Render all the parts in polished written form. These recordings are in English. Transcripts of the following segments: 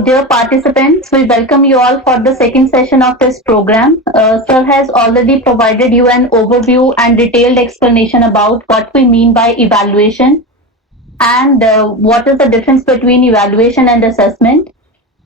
dear participants, we welcome you all for the second session of this program. Sir has already provided you an overview and detailed explanation about what we mean by evaluation and what is the difference between evaluation and assessment.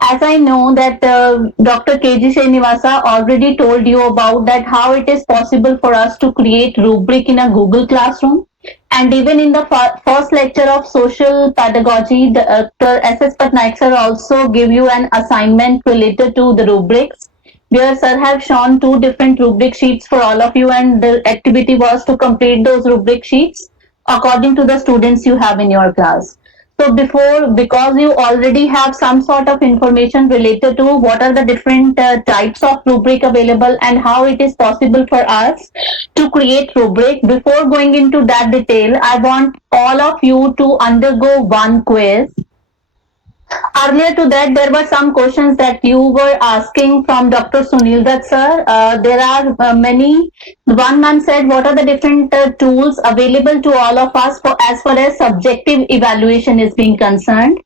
As I know that Dr. KG Srinivasa already told you about that how it is possible for us to create rubric in a Google Classroom. And even in the first lecture of social pedagogy, Dr. S.S. Patnaik sir also give you an assignment related to the rubrics, where sir have shown two different rubric sheets for all of you, and the activity was to complete those rubric sheets according to the students you have in your class. So because you already have some sort of information related to what are the different types of rubric available and how it is possible for us to create rubric, before going into that detail, I want all of you to undergo one quiz. Earlier to that, there were some questions that you were asking from Dr. Sunil Dutt sir. There are many. One man said, what are the different tools available to all of us for as far as subjective evaluation is being concerned?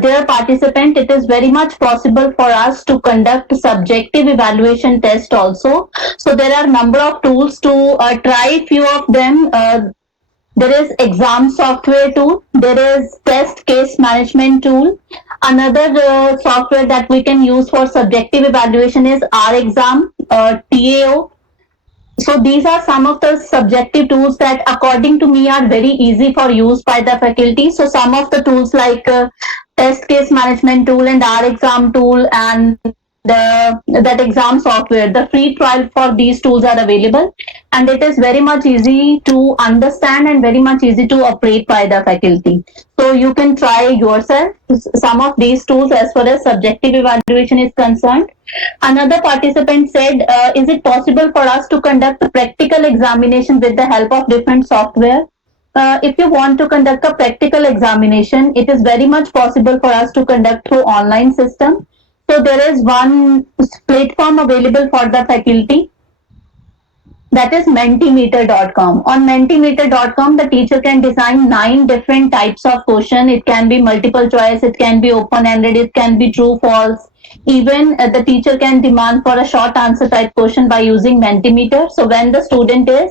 Dear participant, it is very much possible for us to conduct subjective evaluation test also. So there are number of tools to try few of them. There is exam software tool. There is test case management tool. Another software that we can use for subjective evaluation is R exam, TAO. So these are some of the subjective tools that according to me are very easy for use by the faculty. So some of the tools like test case management tool and R exam tool and that exam software, the free trial for these tools are available, and it is very much easy to understand and very much easy to operate by the faculty. So you can try yourself some of these tools as far as subjective evaluation is concerned. Another participant said, is it possible for us to conduct a practical examination with the help of different software? If you want to conduct a practical examination, it is very much possible for us to conduct through online system. So there is one platform available for the faculty, that is mentimeter.com. On mentimeter.com, the teacher can design 9 different types of question. It can be multiple choice, it can be open-ended, it can be true, false. Even the teacher can demand for a short answer type question by using Mentimeter. So when the student is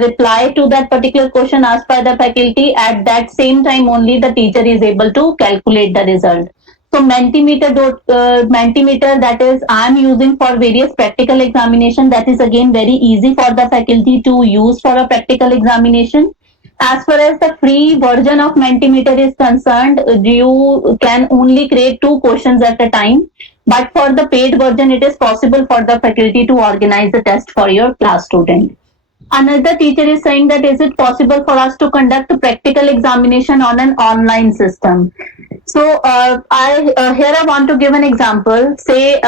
reply to that particular question asked by the faculty, at that same time only the teacher is able to calculate the result. So Mentimeter that is I am using for various practical examination. That is again very easy for the faculty to use for a practical examination. As far as the free version of Mentimeter is concerned, you can only create 2 questions at a time. But for the paid version, it is possible for the faculty to organize the test for your class student. Another teacher is saying that is it possible for us to conduct a practical examination on an online system? So I here I want to give an example. Say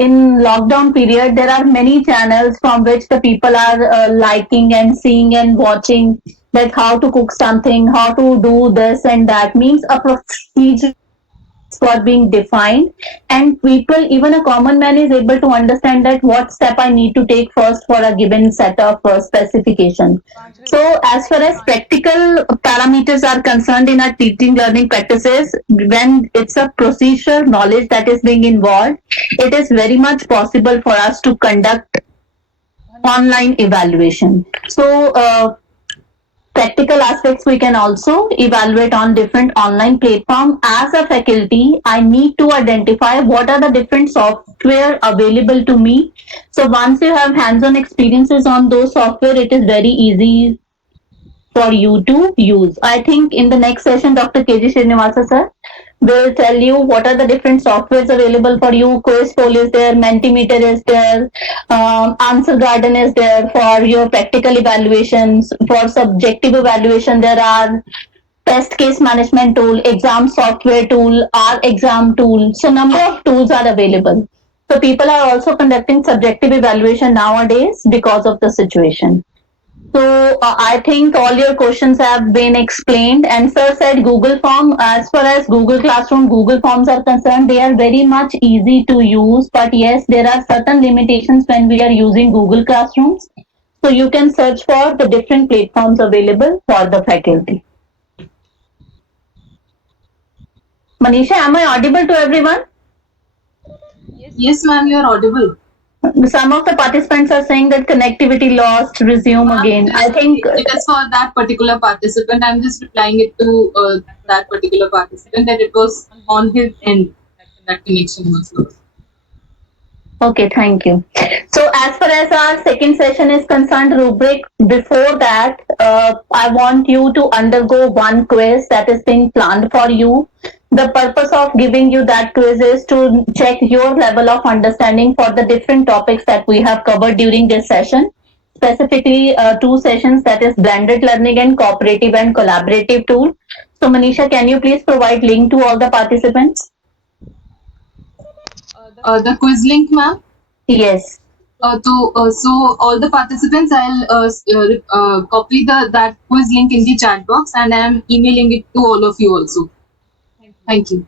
in lockdown period, there are many channels from which the people are liking and seeing and watching, like how to cook something, how to do this and that. Means a procedure for being defined, and people, even a common man, is able to understand that what step I need to take first for a given set of specification. So as far as practical parameters are concerned in our teaching learning practices, when it's a procedure knowledge that is being involved, it is very much possible for us to conduct online evaluation. So practical aspects we can also evaluate on different online platform. As a faculty, I need to identify what are the different software available to me. So once you have hands-on experiences on those software, it is very easy for you to use. I think in the next session, Dr. KG Srinivasa sir will tell you what are the different softwares available for you. Quizpool is there, Mentimeter is there, Answer Garden is there for your practical evaluations. For subjective evaluation, there are test case management tool, exam software tool, R exam tool. So number of tools are available. So people are also conducting subjective evaluation nowadays because of the situation. So I think all your questions have been explained. And sir said Google Form. As far as Google Classroom, Google Forms are concerned, they are very much easy to use. But yes, there are certain limitations when we are using Google Classrooms. So you can search for the different platforms available for the faculty. Manisha, am I audible to everyone? Yes, ma'am, you are audible. Some of the participants are saying that connectivity lost, resume Ma'am, again. I think it is for that particular participant. I'm just replying it to that particular participant that it was on his end that connection was lost. Okay, thank you. So, as far as our second session is concerned, rubric, before that, I want you to undergo one quiz that is being planned for you. The purpose of giving you that quiz is to check your level of understanding for the different topics that we have covered during this session. Specifically, two sessions, that is blended learning and cooperative and collaborative tool. So, Manisha, can you please provide link to all the participants? The quiz link, ma'am. Yes. So all the participants, I'll copy the that quiz link in the chat box, and I'm emailing it to all of you also. Thank you.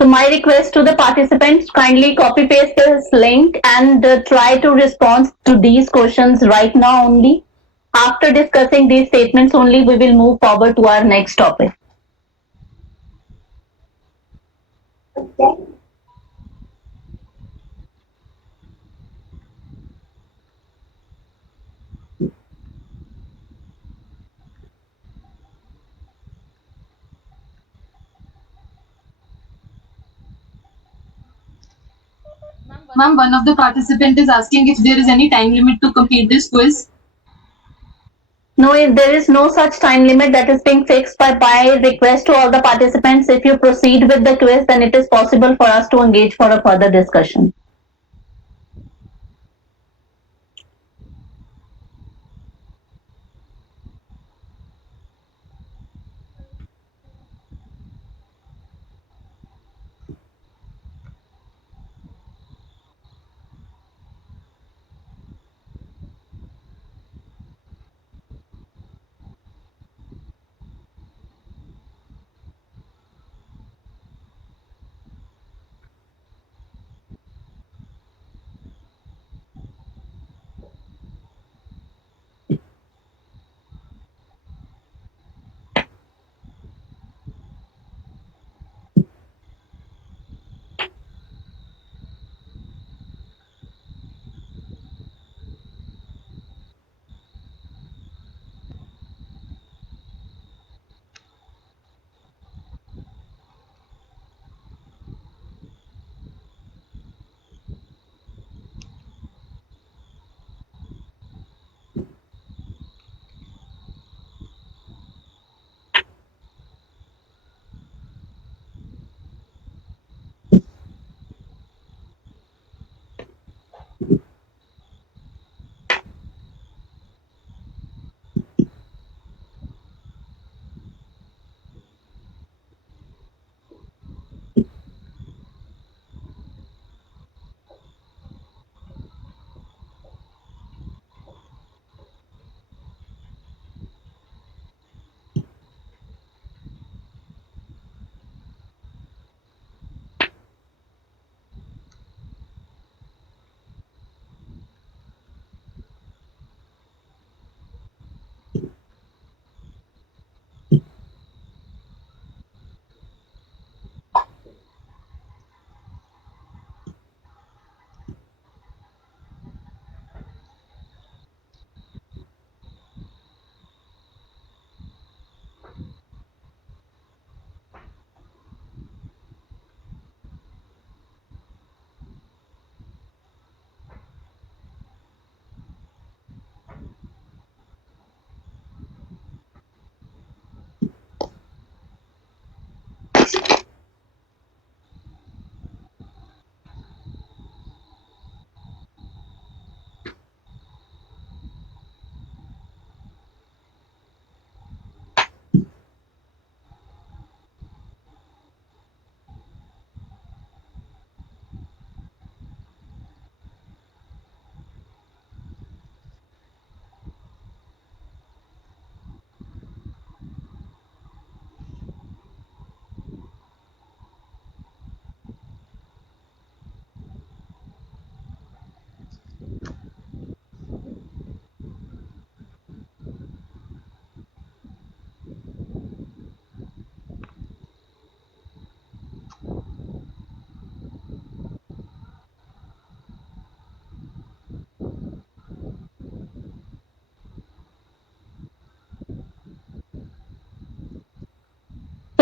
So my request to the participants, kindly copy paste this link and try to respond to these questions right now only. After discussing these statements only, we will move forward to our next topic. Ma'am, one of the participant is asking if there is any time limit to complete this quiz. No, there is no such time limit that is being fixed by request to all the participants. If you proceed with the quiz, then it is possible for us to engage for a further discussion.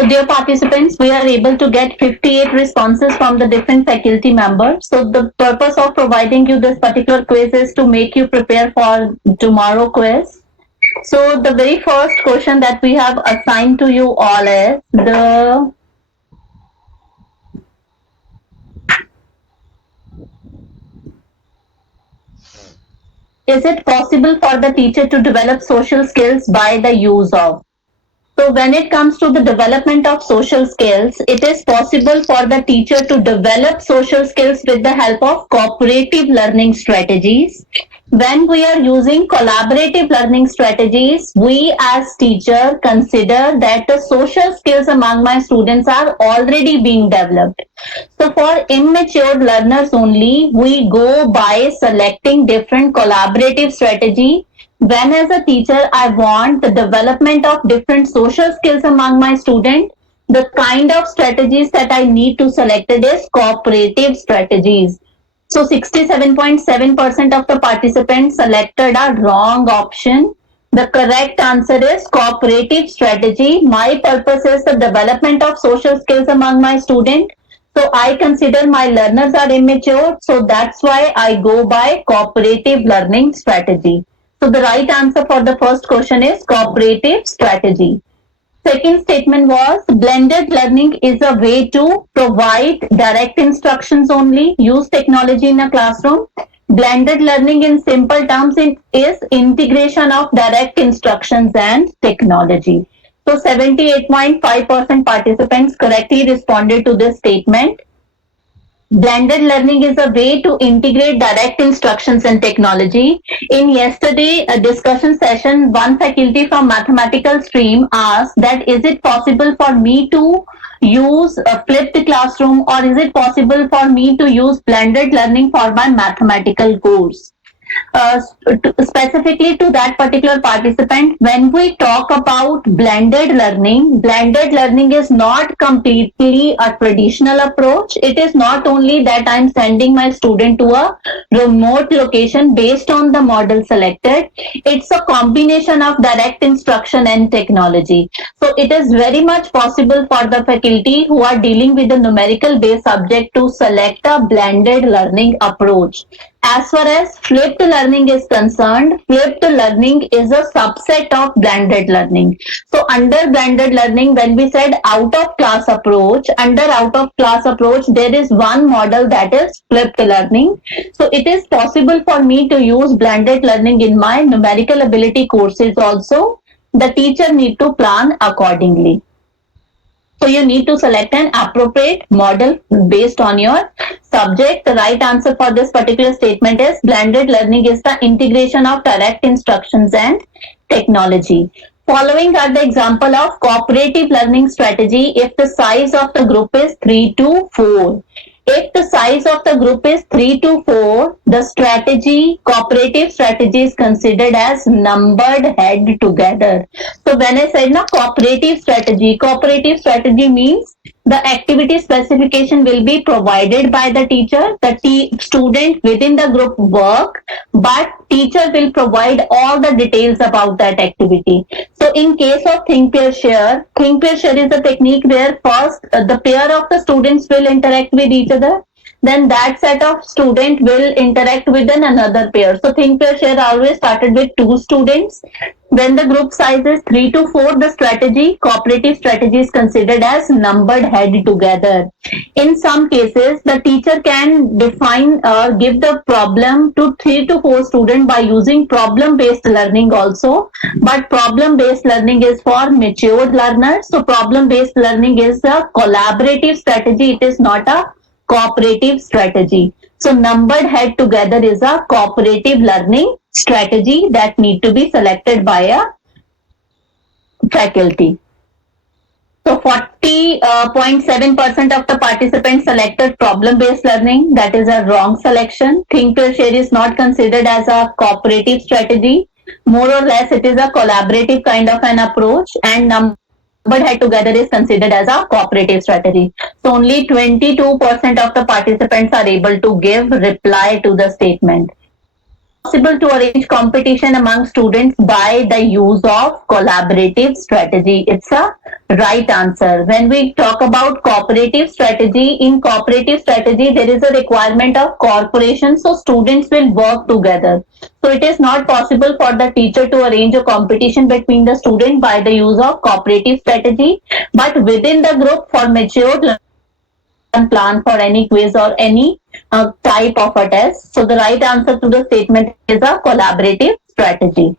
dear participants, we are able to get 58 responses from the different faculty members. So the purpose of providing you this particular quiz is to make you prepare for tomorrow quiz. So the very first question that we have assigned to you all is it possible for the teacher to develop social skills by the use of? So when it comes to the development of social skills, it is possible for the teacher to develop social skills with the help of cooperative learning strategies. When we are using collaborative learning strategies, we as teacher consider that the social skills among my students are already being developed. So for immature learners only, we go by selecting different collaborative strategy. When as a teacher I want the development of different social skills among my students, the kind of strategies that I need to select it is cooperative strategies. So 67.7% of the participants selected a wrong option. The correct answer is cooperative strategy. My purpose is the development of social skills among my students. So I consider my learners are immature. So that's why I go by cooperative learning strategy. So the right answer for the first question is cooperative strategy. Second statement was blended learning is a way to provide direct instructions only, use technology in a classroom. Blended learning in simple terms is integration of direct instructions and technology. So 78.5% participants correctly responded to this statement. Blended learning is a way to integrate direct instructions and technology. In yesterday a discussion session, one faculty from mathematical stream asked that is it possible for me to use a flipped classroom or is it possible for me to use blended learning for my mathematical course? Specifically to that particular participant, when we talk about blended learning is not completely a traditional approach. It is not only that I'm sending my student to a remote location based on the model selected. It's a combination of direct instruction and technology. So it is very much possible for the faculty who are dealing with a numerical based subject to select a blended learning approach. As far as flipped learning is concerned, flipped learning is a subset of blended learning. So under blended learning, when we said out of class approach, under out of class approach, there is one model that is flipped learning. So it is possible for me to use blended learning in my numerical ability courses also. The teacher need to plan accordingly. So you need to select an appropriate model based on your subject. The right answer for this particular statement is blended learning is the integration of direct instructions and technology. Following are the example of cooperative learning strategy if the size of the group is 3 to 4. If the size of the group is 3 to 4, the cooperative strategy is considered as numbered head together. So when I said cooperative strategy means the activity specification will be provided by the teacher. The student within the group work, but teacher will provide all the details about that activity. So in case of think pair share is a technique where first the pair of the students will interact with each other, then that set of student will interact with another pair. So think pair share always started with 2 students. When the group size is 3 to 4, the cooperative strategy is considered as numbered head together. In some cases, the teacher can define or give the problem to 3 to 4 students by using problem-based learning also. But problem-based learning is for matured learners. So problem-based learning is a collaborative strategy. It is not a cooperative strategy. So numbered head together is a cooperative learning strategy that need to be selected by a faculty. So 40.7% of the participants selected problem-based learning. That is a wrong selection. Think pair share is not considered as a cooperative strategy. More or less, it is a collaborative kind of an approach, and numbered head together is considered as a cooperative strategy. So only 22% of the participants are able to give reply to the statement. possible to arrange competition among students by the use of collaborative strategy? It's a right answer. When we talk about cooperative strategy, in cooperative strategy, there is a requirement of cooperation, so students will work together. So it is not possible for the teacher to arrange a competition between the student by the use of cooperative strategy, but within the group for matured plan for any quiz or any type of a test. So the right answer to the statement is a collaborative strategy.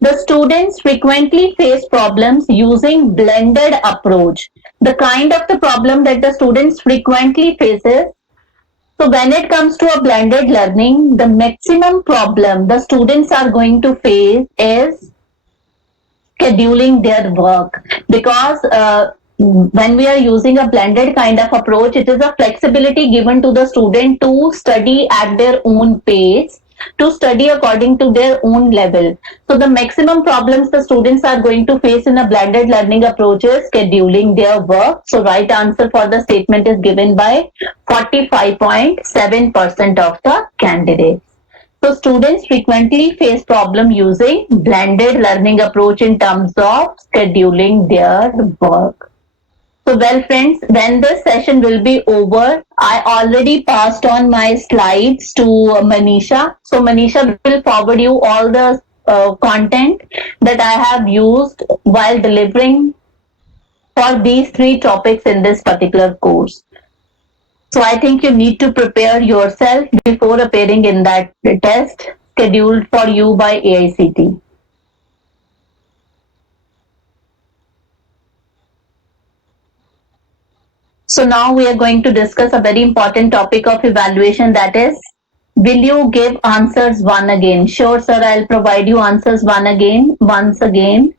The students frequently face problems using blended approach. The kind of the problem that the students frequently faces. So when it comes to a blended learning, the maximum problem the students are going to face is scheduling their work, because when we are using a blended kind of approach, it is a flexibility given to the student to study at their own pace, to study according to their own level. So the maximum problems the students are going to face in a blended learning approach is scheduling their work. So right answer for the statement is given by 45.7% of the candidates. So students frequently face problem using blended learning approach in terms of scheduling their work. So well friends, when this session will be over, I already passed on my slides to Manisha. So Manisha will forward you all the content that I have used while delivering for these three topics in this particular course. So I think you need to prepare yourself before appearing in that test scheduled for you by AICT. So now we are going to discuss a very important topic of evaluation, that is, will you give answers one again? Sure, sir, I'll provide you answers once again.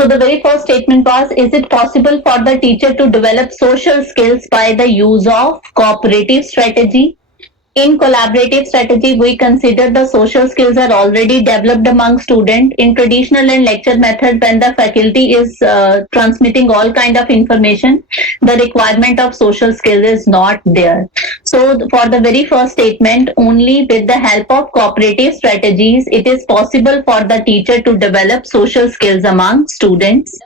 So the very first statement was, is it possible for the teacher to develop social skills by the use of cooperative strategy? In collaborative strategy, we consider the social skills are already developed among students. In traditional and lecture method, when the faculty is transmitting all kind of information, the requirement of social skills is not there. So for the very first statement, only with the help of cooperative strategies, it is possible for the teacher to develop social skills among students.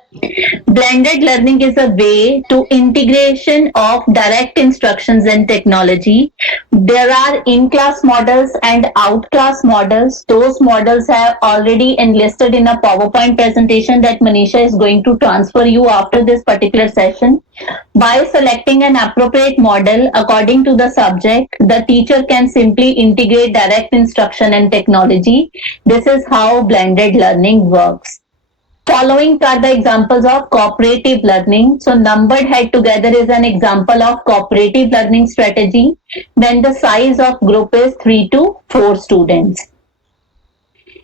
Blended learning is a way to integration of direct instructions and technology. There are in-class models and out-class models. Those models are already enlisted in a PowerPoint presentation that Manisha is going to transfer you after this particular session. By selecting an appropriate model according to the subject, the teacher can simply integrate direct instruction and technology. This is how blended learning works. Following are the examples of cooperative learning. So numbered head together is an example of cooperative learning strategy when the size of group is 3 to 4 students.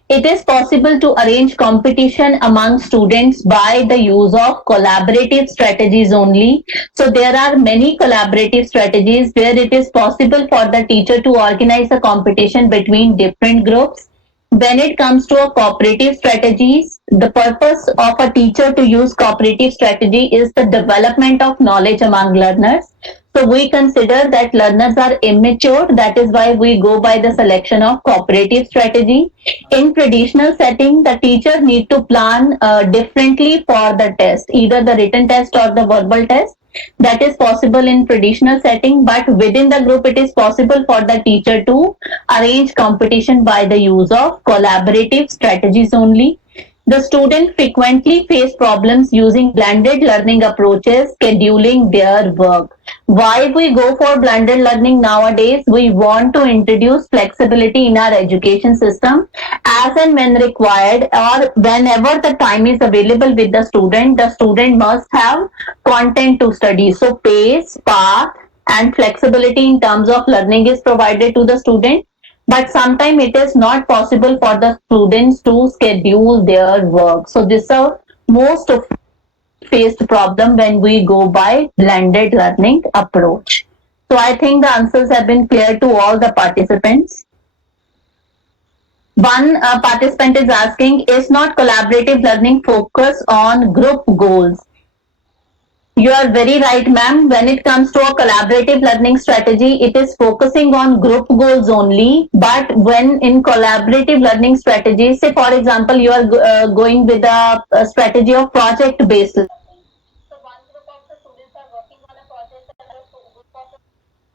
It is possible to arrange competition among students by the use of collaborative strategies only. So there are many collaborative strategies where it is possible for the teacher to organize a competition between different groups. When it comes to a cooperative strategies, the purpose of a teacher to use cooperative strategy is the development of knowledge among learners. So we consider that learners are immature. That is why we go by the selection of cooperative strategy. In traditional setting, the teacher need to plan differently for the test, either the written test or the verbal test. That is possible in traditional setting, but within the group, it is possible for the teacher to arrange competition by the use of collaborative strategies only. The student frequently face problems using blended learning approaches, scheduling their work. Why we go for blended learning nowadays? We want to introduce flexibility in our education system as and when required, or whenever the time is available with the student must have content to study. So pace, path, and flexibility in terms of learning is provided to the student, but sometimes it is not possible for the students to schedule their work. So this is a most of faced problem when we go by blended learning approach. So I think the answers have been clear to all the participants. One participant is asking, is not collaborative learning focus on group goals? You are very right, ma'am. When it comes to a collaborative learning strategy, it is focusing on group goals only. But when in collaborative learning strategy, say for example, you are going with a strategy of project based. So one group of the students are working on a project and a group of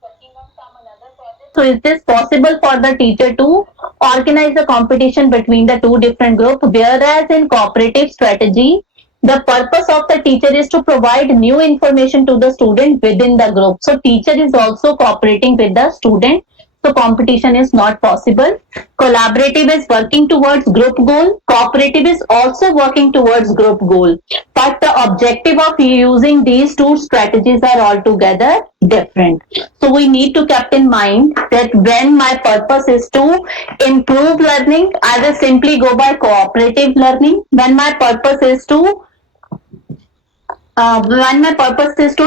working on some another project. So is this possible for the teacher to organize a competition between the two different groups? Whereas in cooperative strategy, the purpose of the teacher is to provide new information to the student within the group. So teacher is also cooperating with the student. So competition is not possible. Collaborative is working towards group goal. Cooperative is also working towards group goal. But the objective of using these two strategies are altogether different. So we need to keep in mind that when my purpose is to improve learning, I will simply go by cooperative learning. When my purpose is to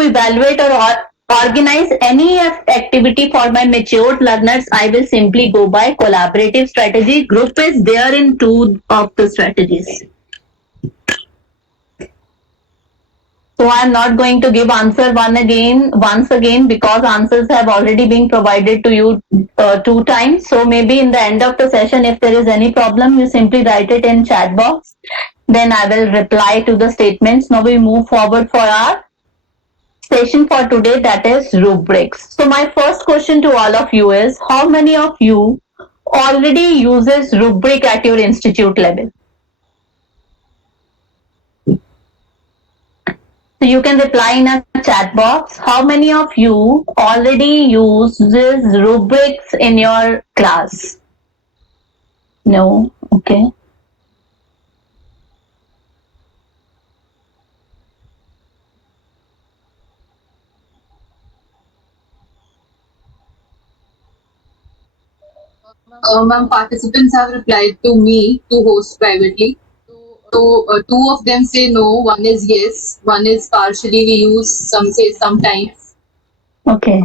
evaluate or organize any activity for my matured learners, I will simply go by collaborative strategy. Group is there in two of the strategies. So I'm not going to give answer once again because answers have already been provided to you two times. So maybe in the end of the session, if there is any problem, you simply write it in chat box. Then I will reply to the statements. Now we move forward for our session for today, that is rubrics. So my first question to all of you is, how many of you already uses rubric at your institute level? So you can reply in a chat box. How many of you already uses rubrics in your class? No? Okay. Ma'am, participants have replied to me to host privately. So two of them say no, one is yes, one is partially we use, some say sometimes. Okay.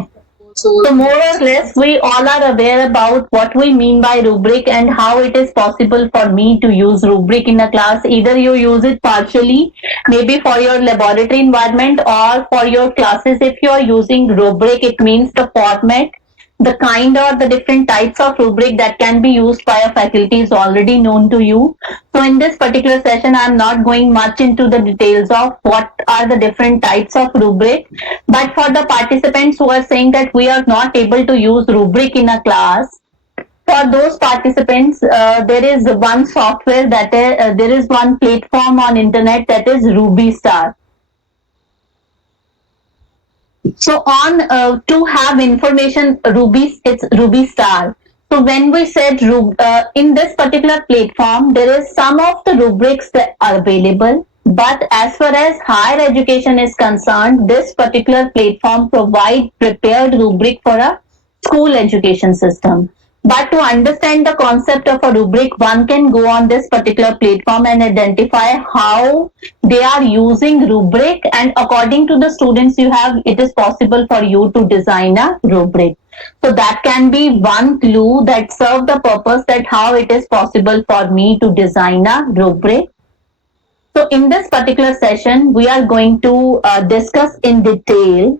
So So more or less, we all are aware about what we mean by rubric and how it is possible for me to use rubric in a class. Either you use it partially, maybe for your laboratory environment or for your classes. If you are using rubric, it means the format, the kind or the different types of rubric that can be used by a faculty is already known to you. So in this particular session, I'm not going much into the details of what are the different types of rubric. But for the participants who are saying that we are not able to use rubric in a class, for those participants, there is one software there is one platform on internet that is Ruby Star. So on to have information, it's Ruby Star. So when we said in this particular platform, there is some of the rubrics that are available. But as far as higher education is concerned, this particular platform provides prepared rubric for a school education system. But to understand the concept of a rubric, one can go on this particular platform and identify how they are using rubric, and according to the students you have, it is possible for you to design a rubric. So that can be one clue that serve the purpose that how it is possible for me to design a rubric. So in this particular session, we are going to discuss in detail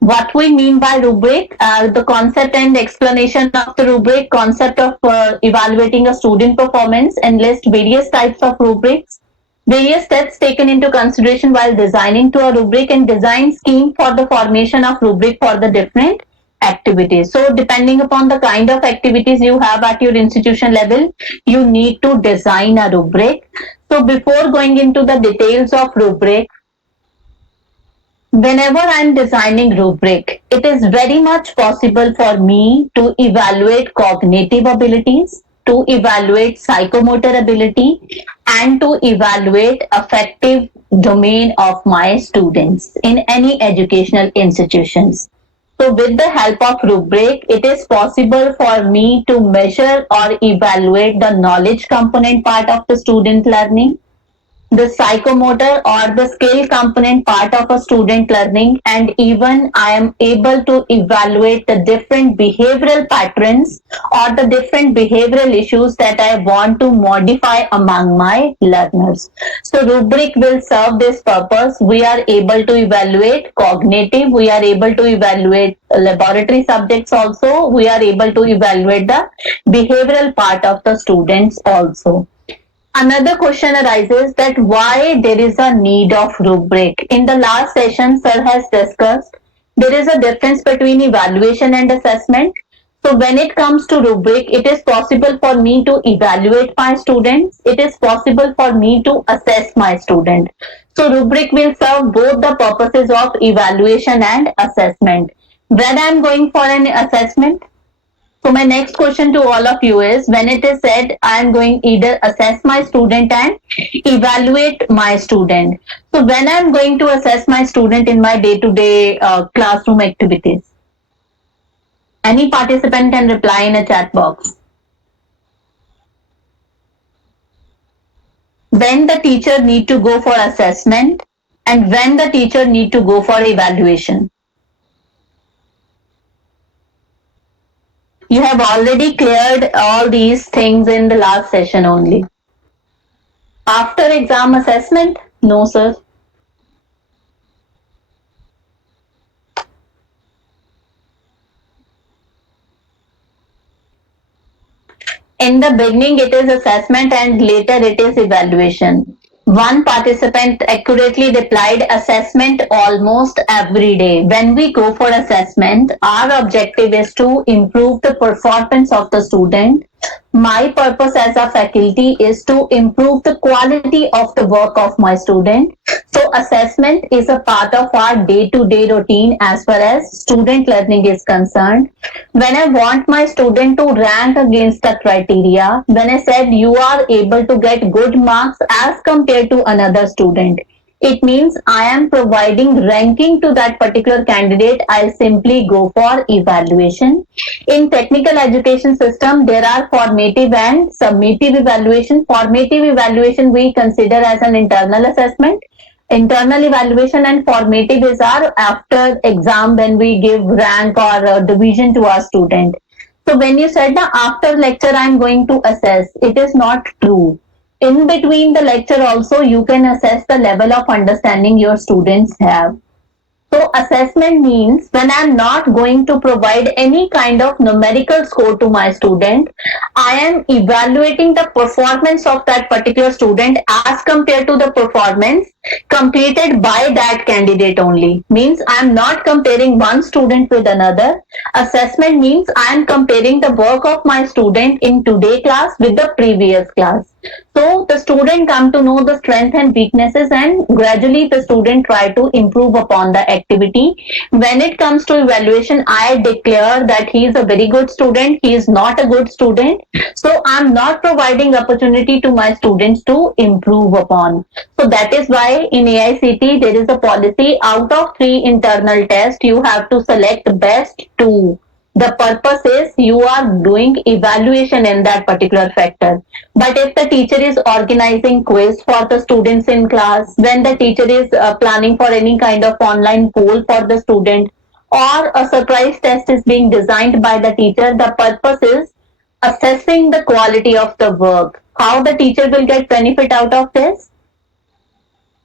what we mean by rubric, the concept and explanation of the rubric, concept of evaluating a student performance, and list various types of rubrics, various steps taken into consideration while designing to a rubric, and design scheme for the formation of rubric for the different activities. So depending upon the kind of activities you have at your institution level, you need to design a rubric. So before going into the details of rubric, whenever I'm designing rubric, it is very much possible for me to evaluate cognitive abilities, to evaluate psychomotor ability, and to evaluate affective domain of my students in any educational institutions. So with the help of rubric, it is possible for me to measure or evaluate the knowledge component part of the student learning, the psychomotor or the skill component part of a student learning, and even I am able to evaluate the different behavioral patterns or the different behavioral issues that I want to modify among my learners. So rubric will serve this purpose. We are able to evaluate cognitive, we are able to evaluate laboratory subjects also, we are able to evaluate the behavioral part of the students also. Another question arises that why there is a need of rubric. In the last session, sir has discussed there is a difference between evaluation and assessment. So when it comes to rubric, it is possible for me to evaluate my students. It is possible for me to assess my student. So rubric will serve both the purposes of evaluation and assessment. When I am going for an assessment, so my next question to all of you is when it is said I am going either assess my student and evaluate my student. So when I am going to assess my student in my day-to-day classroom activities, any participant can reply in a chat box. When the teacher need to go for assessment and when the teacher need to go for evaluation. You have already cleared all these things in the last session only. After exam assessment? No, sir. In the beginning, it is assessment and later it is evaluation. One participant accurately replied assessment almost every day. When we go for assessment, our objective is to improve the performance of the student. My purpose as a faculty is to improve the quality of the work of my student. So assessment is a part of our day-to-day routine as far as student learning is concerned. When I want my student to rank against the criteria, when I said you are able to get good marks as compared to another student, it means I am providing ranking to that particular candidate. I'll simply go for evaluation. In technical education system, there are formative and summative evaluation. Formative evaluation we consider as an internal assessment. Internal evaluation and formative is our after exam when we give rank or division to our student. So when you said that after lecture I am going to assess, it is not true. In between the lecture also you can assess the level of understanding your students have. So assessment means when I'm not going to provide any kind of numerical score to my student, I am evaluating the performance of that particular student as compared to the performance completed by that candidate only. Means I'm not comparing one student with another. Assessment means I'm comparing the work of my student in today class with the previous class. So the student come to know the strength and weaknesses and gradually the student try to improve upon the activity. When it comes to evaluation, I declare that he is a very good student, he is not a good student. So I'm not providing opportunity to my students to improve upon. So that is why in AICT there is a policy out of 3 internal tests you have to select best 2. The purpose is you are doing evaluation in that particular factor. But if the teacher is organizing quiz for the students in class, when the teacher is planning for any kind of online poll for the student, or a surprise test is being designed by the teacher, the purpose is assessing the quality of the work. How the teacher will get benefit out of this?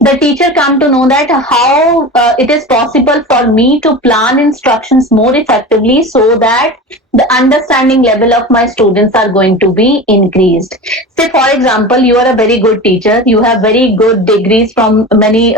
The teacher come to know that how it is possible for me to plan instructions more effectively so that the understanding level of my students are going to be increased. Say for example, you are a very good teacher, you have very good degrees from many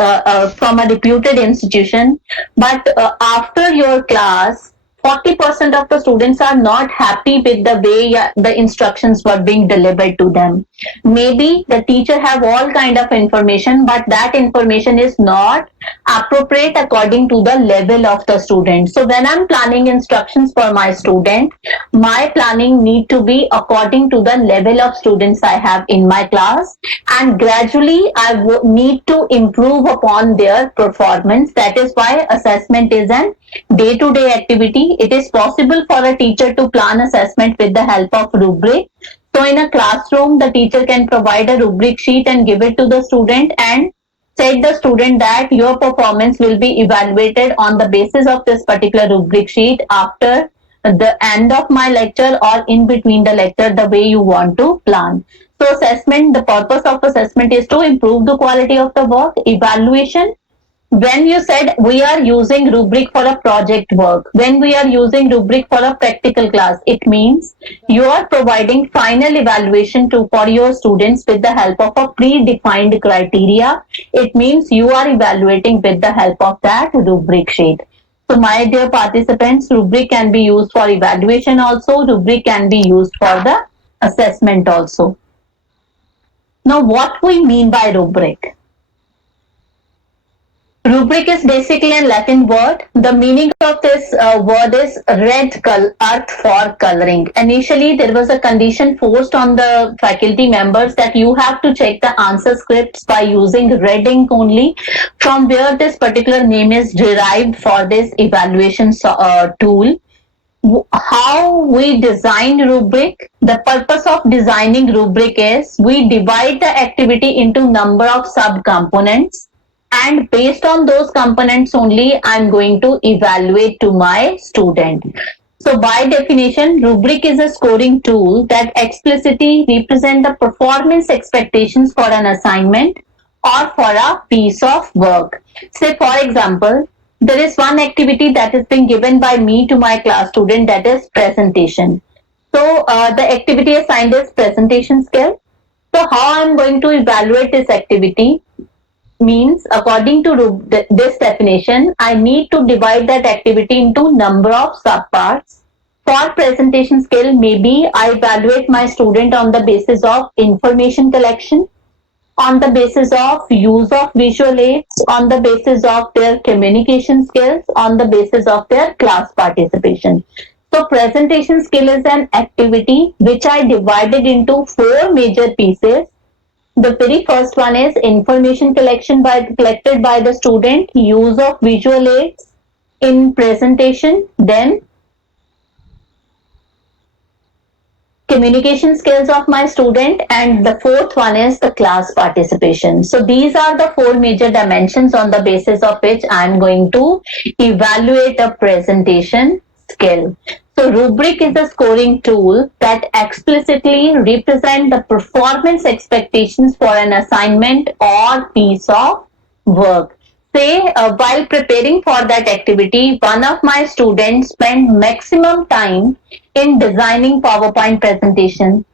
from a reputed institution, but after your class 40% of the students are not happy with the way the instructions were being delivered to them. Maybe the teacher have all kind of information, but that information is not appropriate according to the level of the student. So when I'm planning instructions for my student, my planning need to be according to the level of students I have in my class, and gradually I need to improve upon their performance. That is why assessment is an day-to-day activity. It is possible for a teacher to plan assessment with the help of rubric. So in a classroom, the teacher can provide a rubric sheet and give it to the student and said the student that your performance will be evaluated on the basis of this particular rubric sheet after the end of my lecture or in between the lecture, the way you want to plan. So assessment, the purpose of assessment is to improve the quality of the work. Evaluation, when you said we are using rubric for a project work, when we are using rubric for a practical class, it means you are providing final evaluation to for your students with the help of a predefined criteria. It means you are evaluating with the help of that rubric sheet. So my dear participants, rubric can be used for evaluation also, rubric can be used for the assessment also. Now what we mean by rubric? Rubric is basically a Latin word. The meaning of this word is red earth for coloring. Initially, there was a condition forced on the faculty members that you have to check the answer scripts by using red ink only, from where this particular name is derived for this evaluation tool. How we design rubric? The purpose of designing rubric is we divide the activity into number of sub-components, and based on those components only I'm going to evaluate to my student. So by definition, rubric is a scoring tool that explicitly represent the performance expectations for an assignment or for a piece of work. Say for example, there is one activity that is being given by me to my class student, that is presentation. So the activity assigned is presentation skill. So how I'm going to evaluate this activity means, according to this definition, I need to divide that activity into number of subparts. For presentation skill, maybe I evaluate my student on the basis of information collection, on the basis of use of visual aids, on the basis of their communication skills, on the basis of their class participation. So presentation skill is an activity which I divided into 4 major pieces. The very first one is information collected by the student, use of visual aids in presentation, then communication skills of my student, and the fourth one is the class participation. So these are the 4 major dimensions on the basis of which I am going to evaluate a presentation skill. So rubric is a scoring tool that explicitly represent the performance expectations for an assignment or piece of work. Say while preparing for that activity, one of my students spent maximum time in designing PowerPoint presentation.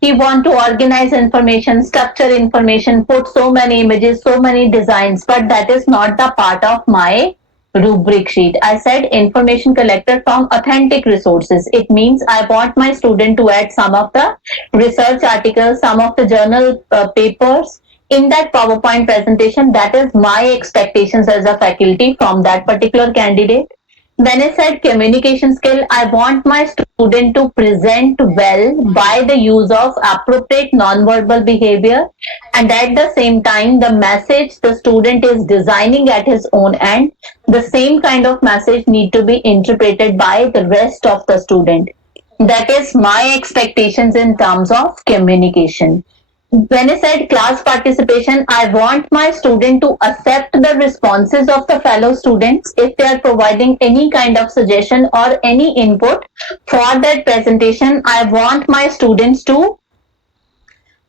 He want to organize information, structure information, put so many images, so many designs, but that is not the part of my rubric sheet. I said information collected from authentic resources. It means I want my student to add some of the research articles, some of the journal papers in that PowerPoint presentation. That is my expectations as a faculty from that particular candidate. When I said communication skill, I want my student to present well by the use of appropriate nonverbal behavior, and at the same time, the message the student is designing at his own end, the same kind of message need to be interpreted by the rest of the student. That is my expectations in terms of communication. When I said class participation, I want my student to accept the responses of the fellow students if they are providing any kind of suggestion or any input for that presentation. I want my students to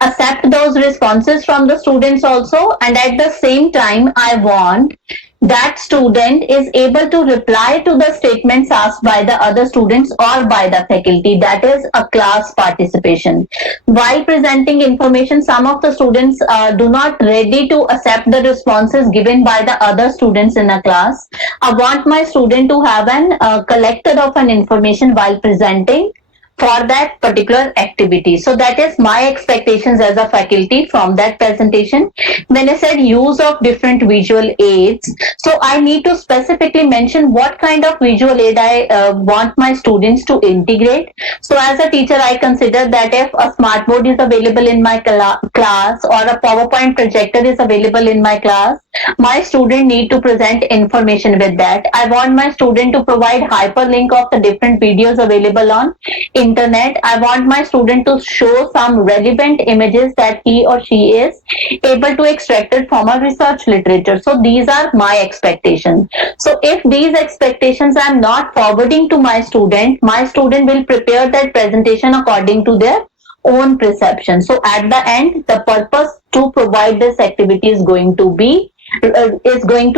accept those responses from the students also, and at the same time I want that student is able to reply to the statements asked by the other students or by the faculty. That is a class participation. While presenting information, some of the students do not ready to accept the responses given by the other students in a class. I want my student to have an collected of an information while presenting for that particular activity. So that is my expectations as a faculty from that presentation. When I said use of different visual aids, so I need to specifically mention what kind of visual aid I want my students to integrate. So as a teacher, I consider that if a smart board is available in my class or a PowerPoint projector is available in my class, my student need to present information with that. I want my student to provide hyperlink of the different videos available on internet. I want my student to show some relevant images that he or she is able to extract it from a research literature. So these are my expectations. So if these expectations I am not forwarding to my student will prepare that presentation according to their own perception. So at the end, the purpose to provide this activity is going to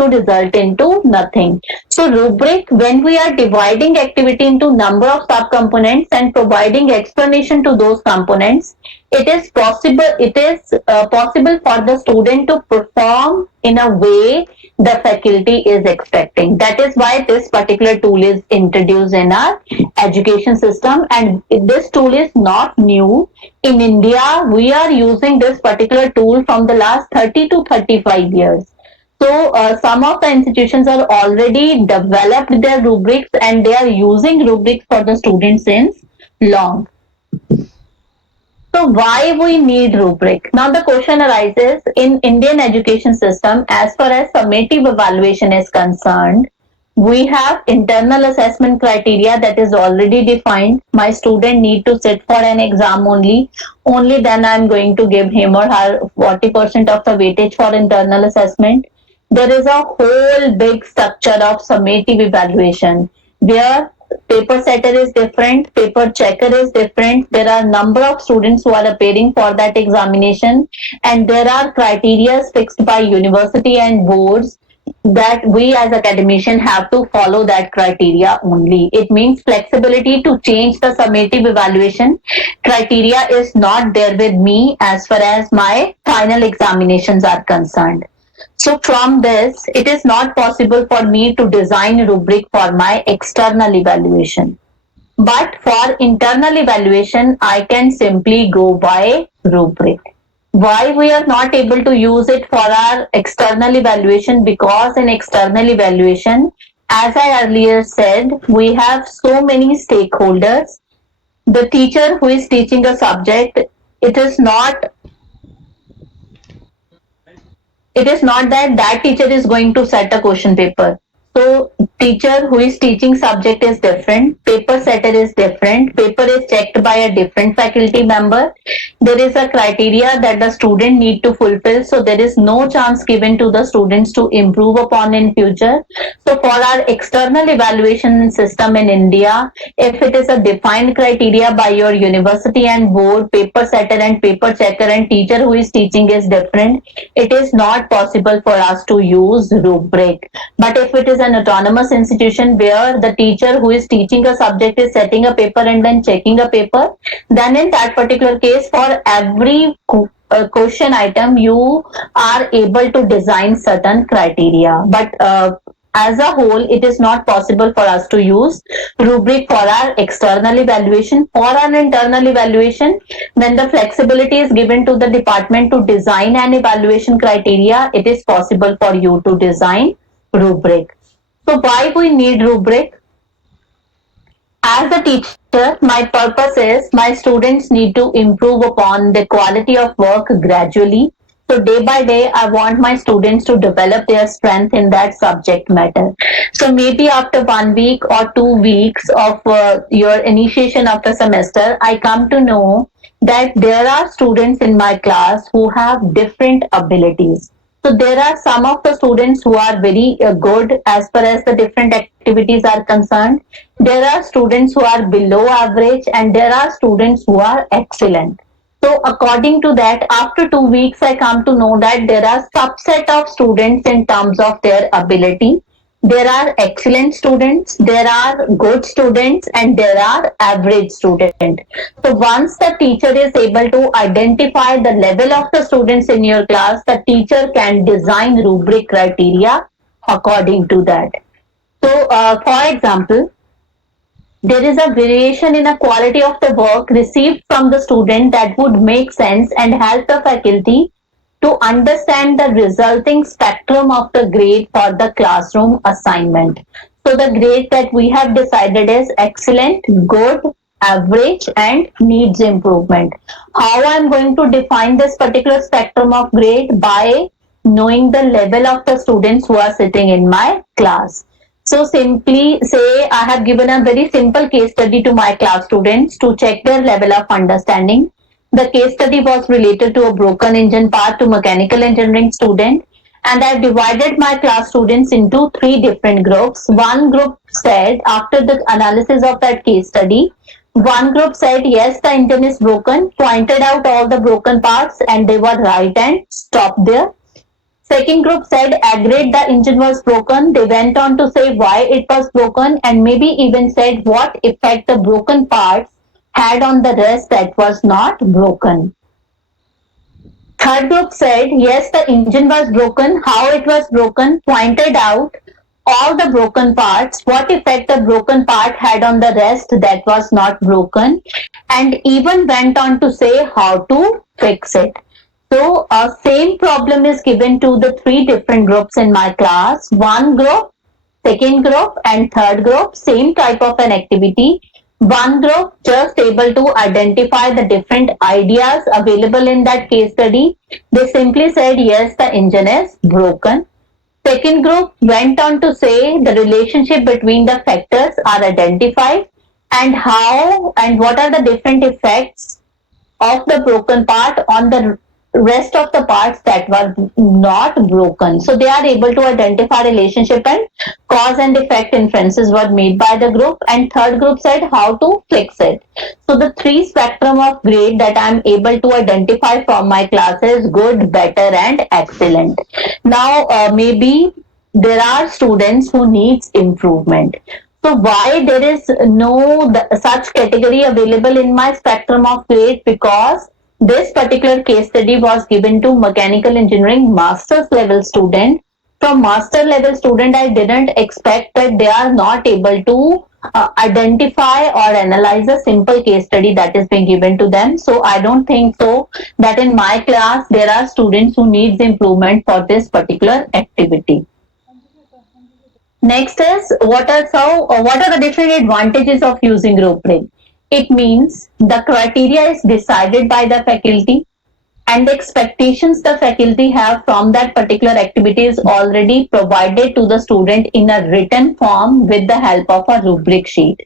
result into nothing. So rubric, when we are dividing activity into number of subcomponents and providing explanation to those components, it is possible for the student to perform in a way the faculty is expecting. That is why this particular tool is introduced in our education system, and this tool is not new. In India, we are using this particular tool from the last 30 to 35 years. So some of the institutions are already developed their rubrics and they are using rubrics for the students since long. So why we need rubric? Now the question arises, in Indian education system, as far as summative evaluation is concerned, we have internal assessment criteria that is already defined. My student need to sit for an exam only. Only then I am going to give him or her 40% of the weightage for internal assessment. There is a whole big structure of summative evaluation where paper setter is different, paper checker is different. There are number of students who are appearing for that examination, and there are criteria fixed by university and boards that we as academician have to follow that criteria only. It means flexibility to change the summative evaluation criteria is not there with me as far as my final examinations are concerned. So from this, it is not possible for me to design a rubric for my external evaluation. But for internal evaluation, I can simply go by rubric. Why we are not able to use it for our external evaluation? Because in external evaluation, as I earlier said, we have so many stakeholders. The teacher who is teaching a subject, it is not that teacher is going to set a question paper. So teacher who is teaching subject is different, paper setter is different, paper is checked by a different faculty member. There is a criteria that the student need to fulfill, so there is no chance given to the students to improve upon in future. So for our external evaluation system in India, if it is a defined criteria by your university and board, paper setter and paper checker and teacher who is teaching is different, it is not possible for us to use rubric. But if it is an autonomous institution where the teacher who is teaching a subject is setting a paper and then checking a paper, then in that particular case, for every question item, you are able to design certain criteria. But as a whole, it is not possible for us to use rubric for our external evaluation. For our internal evaluation, when the flexibility is given to the department to design an evaluation criteria, it is possible for you to design rubric. So why we need rubric? As a teacher, my purpose is my students need to improve upon the quality of work gradually. So day by day, I want my students to develop their strength in that subject matter. So maybe after 1 week or 2 weeks of your initiation of the semester, I come to know that there are students in my class who have different abilities. So there are some of the students who are very good as far as the different activities are concerned. There are students who are below average and there are students who are excellent. So according to that, after 2 weeks, I come to know that there are subset of students in terms of their ability. There are excellent students, there are good students, and there are average student. So once the teacher is able to identify the level of the students in your class, the teacher can design rubric criteria according to that. So, for example, there is a variation in the quality of the work received from the student that would make sense and help the faculty to understand the resulting spectrum of the grade for the classroom assignment. So the grade that we have decided is excellent, good, average, and needs improvement. How I'm going to define this particular spectrum of grade? By knowing the level of the students who are sitting in my class. So simply say I have given a very simple case study to my class students to check their level of understanding. The case study was related to a broken engine part to mechanical engineering student, and I've divided my class students into three different groups. One group said after the analysis of that case study, one group said yes, the engine is broken, pointed out all the broken parts and they were right and stopped there. Second group said agreed the engine was broken. They went on to say why it was broken and maybe even said what effect the broken parts had on the rest that was not broken. Third group said yes, the engine was broken, how it was broken, pointed out all the broken parts, what effect the broken part had on the rest that was not broken, and even went on to say how to fix it. So, same problem is given to the three different groups in my class. One group, second group, and third group, same type of an activity. One group just able to identify the different ideas available in that case study. They simply said, yes, the engine is broken. Second group went on to say the relationship between the factors are identified and how and what are the different effects of the broken part on the rest of the parts that were not broken. So they are able to identify relationship and cause and effect inferences were made by the group, and third group said how to fix it. So the three spectrum of grade that I'm able to identify from my classes: good, better, and excellent. Now maybe there are students who needs improvement. So why there is no such category available in my spectrum of grade? Because this particular case study was given to mechanical engineering master's level student. From master level student, I didn't expect that they are not able to identify or analyze a simple case study that is being given to them. So I don't think so that in my class there are students who needs improvement for this particular activity. Next is what are the different advantages of using rubric? It means the criteria is decided by the faculty and the expectations the faculty have from that particular activity is already provided to the student in a written form with the help of a rubric sheet.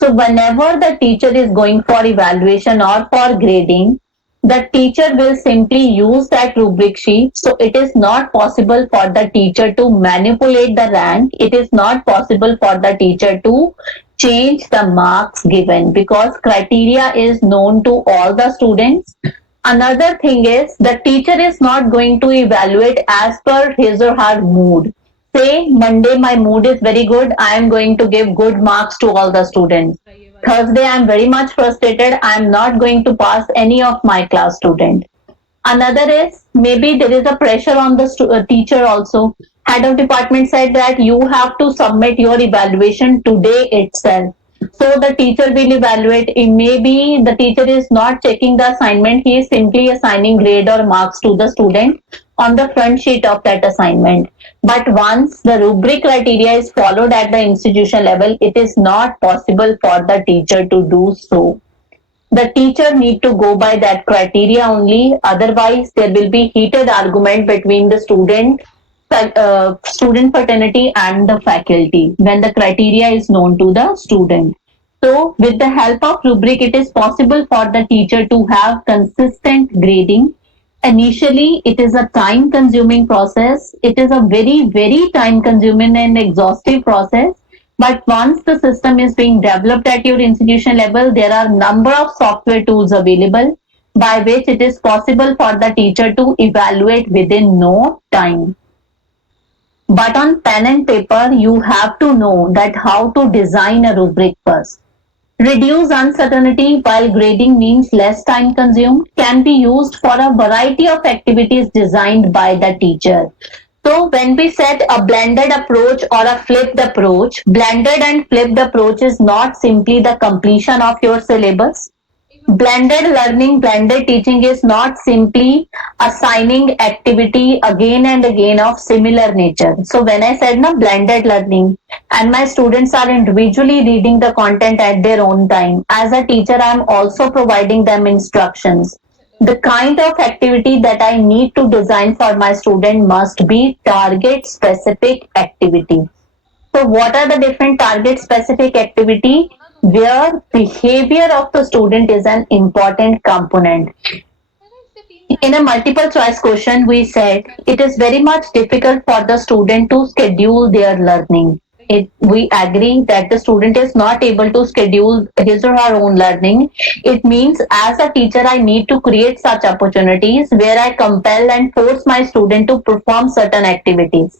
So whenever the teacher is going for evaluation or for grading, the teacher will simply use that rubric sheet. So it is not possible for the teacher to manipulate the rank. It is not possible for the teacher to change the marks given because criteria is known to all the students. Another thing is the teacher is not going to evaluate as per his or her mood. Say Monday my mood is very good, I am going to give good marks to all the students. Thursday I am very much frustrated, I am not going to pass any of my class student. Another is maybe there is a pressure on the teacher also. Head of department said that you have to submit your evaluation today itself. So the teacher will evaluate. Maybe the teacher is not checking the assignment. He is simply assigning grade or marks to the student on the front sheet of that assignment. But once the rubric criteria is followed at the institution level, it is not possible for the teacher to do so. The teacher need to go by that criteria only. Otherwise, there will be heated argument between the student fraternity and the faculty when the criteria is known to the student. So, with the help of rubric, it is possible for the teacher to have consistent grading. Initially, it is a time consuming process. It is a very time consuming and exhaustive process. But once the system is being developed at your institution level, there are number of software tools available by which it is possible for the teacher to evaluate within no time. But on pen and paper, you have to know that how to design a rubric first. Reduce uncertainty while grading means less time consumed can be used for a variety of activities designed by the teacher. So when we said a blended approach or a flipped approach, blended and flipped approach is not simply the completion of your syllabus. Blended learning, blended teaching is not simply assigning activity again and again of similar nature. So when I said na blended learning and my students are individually reading the content at their own time, as a teacher, I'm also providing them instructions. The kind of activity that I need to design for my student must be target specific activity. So what are the different target specific activity where behavior of the student is an important component? In a multiple choice question, we said it is very much difficult for the student to schedule their learning. We agree that the student is not able to schedule his or her own learning. It means as a teacher, I need to create such opportunities where I compel and force my student to perform certain activities.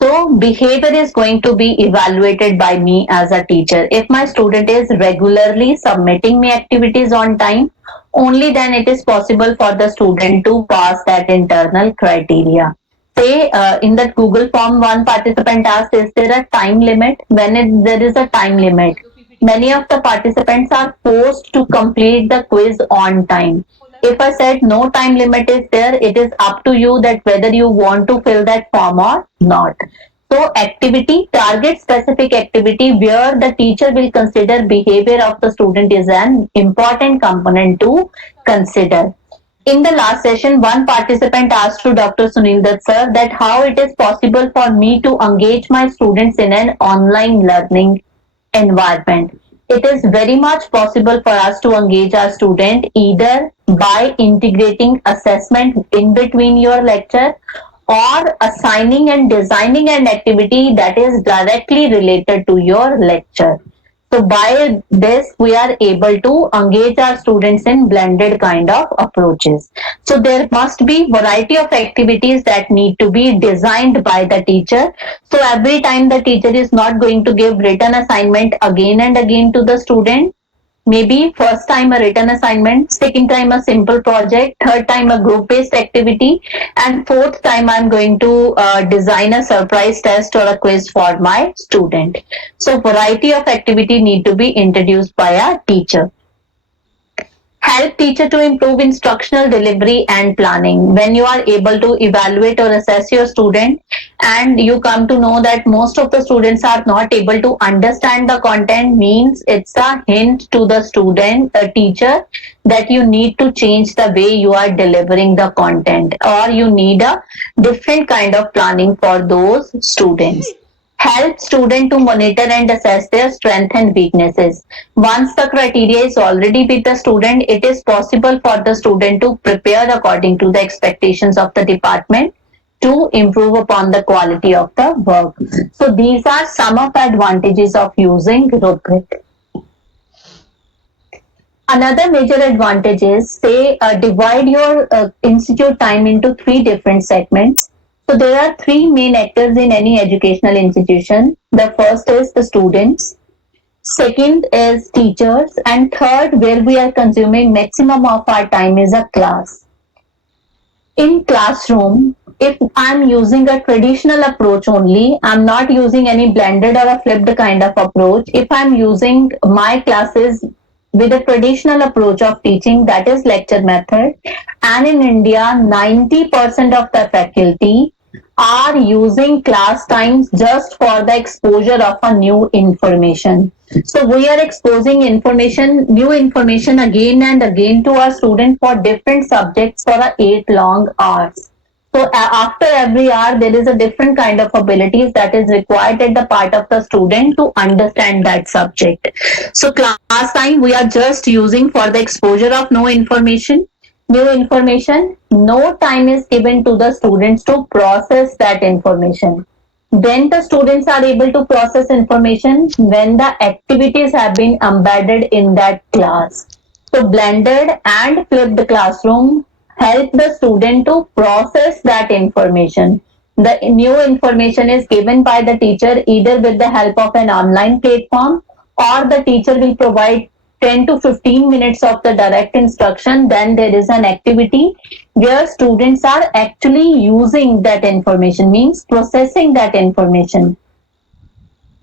So behavior is going to be evaluated by me as a teacher. If my student is regularly submitting me activities on time, only then it is possible for the student to pass that internal criteria. Say in that Google form, one participant asked, is there a time limit? There is a time limit, many of the participants are forced to complete the quiz on time. If I said no time limit is there, it is up to you that whether you want to fill that form or not. So activity, target specific activity where the teacher will consider behavior of the student is an important component to consider. In the last session, one participant asked to Dr. Sunil Dutt sir that how it is possible for me to engage my students in an online learning environment. It is very much possible for us to engage our student either by integrating assessment in between your lecture or assigning and designing an activity that is directly related to your lecture. So by this, we are able to engage our students in blended kind of approaches. So there must be variety of activities that need to be designed by the teacher. So every time the teacher is not going to give written assignment again and again to the student. Maybe first time a written assignment, second time a simple project, third time a group based activity, and fourth time I'm going to design a surprise test or a quiz for my student. So variety of activity need to be introduced by a teacher. Help teacher to improve instructional delivery and planning. When you are able to evaluate or assess your student and you come to know that most of the students are not able to understand the content, means it's a hint to the student, the teacher, that you need to change the way you are delivering the content or you need a different kind of planning for those students. Help student to monitor and assess their strengths and weaknesses. Once the criteria is already with the student, it is possible for the student to prepare according to the expectations of the department to improve upon the quality of the work. So these are some of the advantages of using rubric. Another major advantage is, say, divide your institute time into three different segments. So there are three main actors in any educational institution. The first is the students, second is teachers, and third, where we are consuming maximum of our time, is a class. In classroom, if I'm using a traditional approach only, I'm not using any blended or a flipped kind of approach. If I'm using my classes with a traditional approach of teaching, that is lecture method, and in India 90% of the faculty are using class times just for the exposure of a new information. So we are exposing information, new information again and again to our student for different subjects for 8 long hours. So after every hour, there is a different kind of abilities that is required at the part of the student to understand that subject. So class time we are just using for the exposure of new information. No time is given to the students to process that information. Then the students are able to process information when the activities have been embedded in that class. So blended and flipped classroom help the student to process that information. The new information is given by the teacher either with the help of an online platform, or the teacher will provide 10 to 15 minutes of the direct instruction. Then there is an activity where students are actually using that information, means processing that information.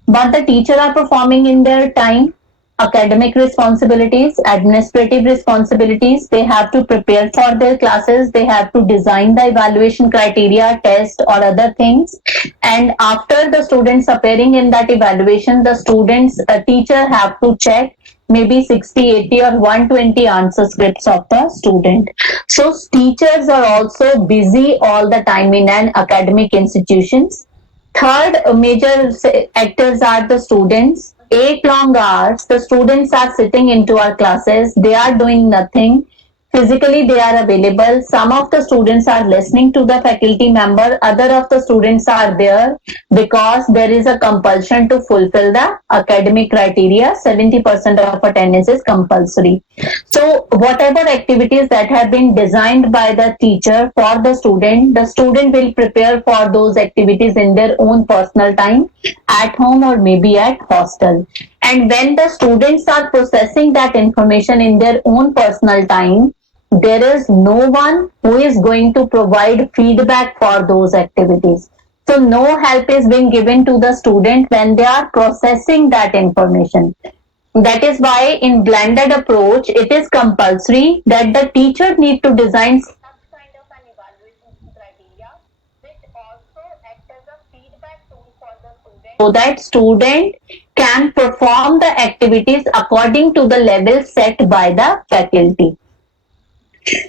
But the teacher are performing in their time academic responsibilities, administrative responsibilities. They have to prepare for their classes, they have to design the evaluation criteria, test or other things. And after the students appearing in that evaluation, the students teacher have to check maybe 60, 80 or 120 answer scripts of the student. So teachers are also busy all the time in an academic institutions. Third major actors are the students. 8 long hours, the students are sitting into our classes. They are doing nothing. Physically, they are available. Some of the students are listening to the faculty member. Other of the students are there because there is a compulsion to fulfill the academic criteria. 70% of attendance is compulsory. So whatever activities that have been designed by the teacher for the student will prepare for those activities in their own personal time at home or maybe at hostel. And when the students are processing that information in their own personal time, there is no one who is going to provide feedback for those activities. So no help is being given to the student when they are processing that information. That is why in blended approach, it is compulsory that the teacher need to design such kind of an evaluation criteria which also act as a feedback tool for the student, so that student can perform the activities according to the level set by the faculty.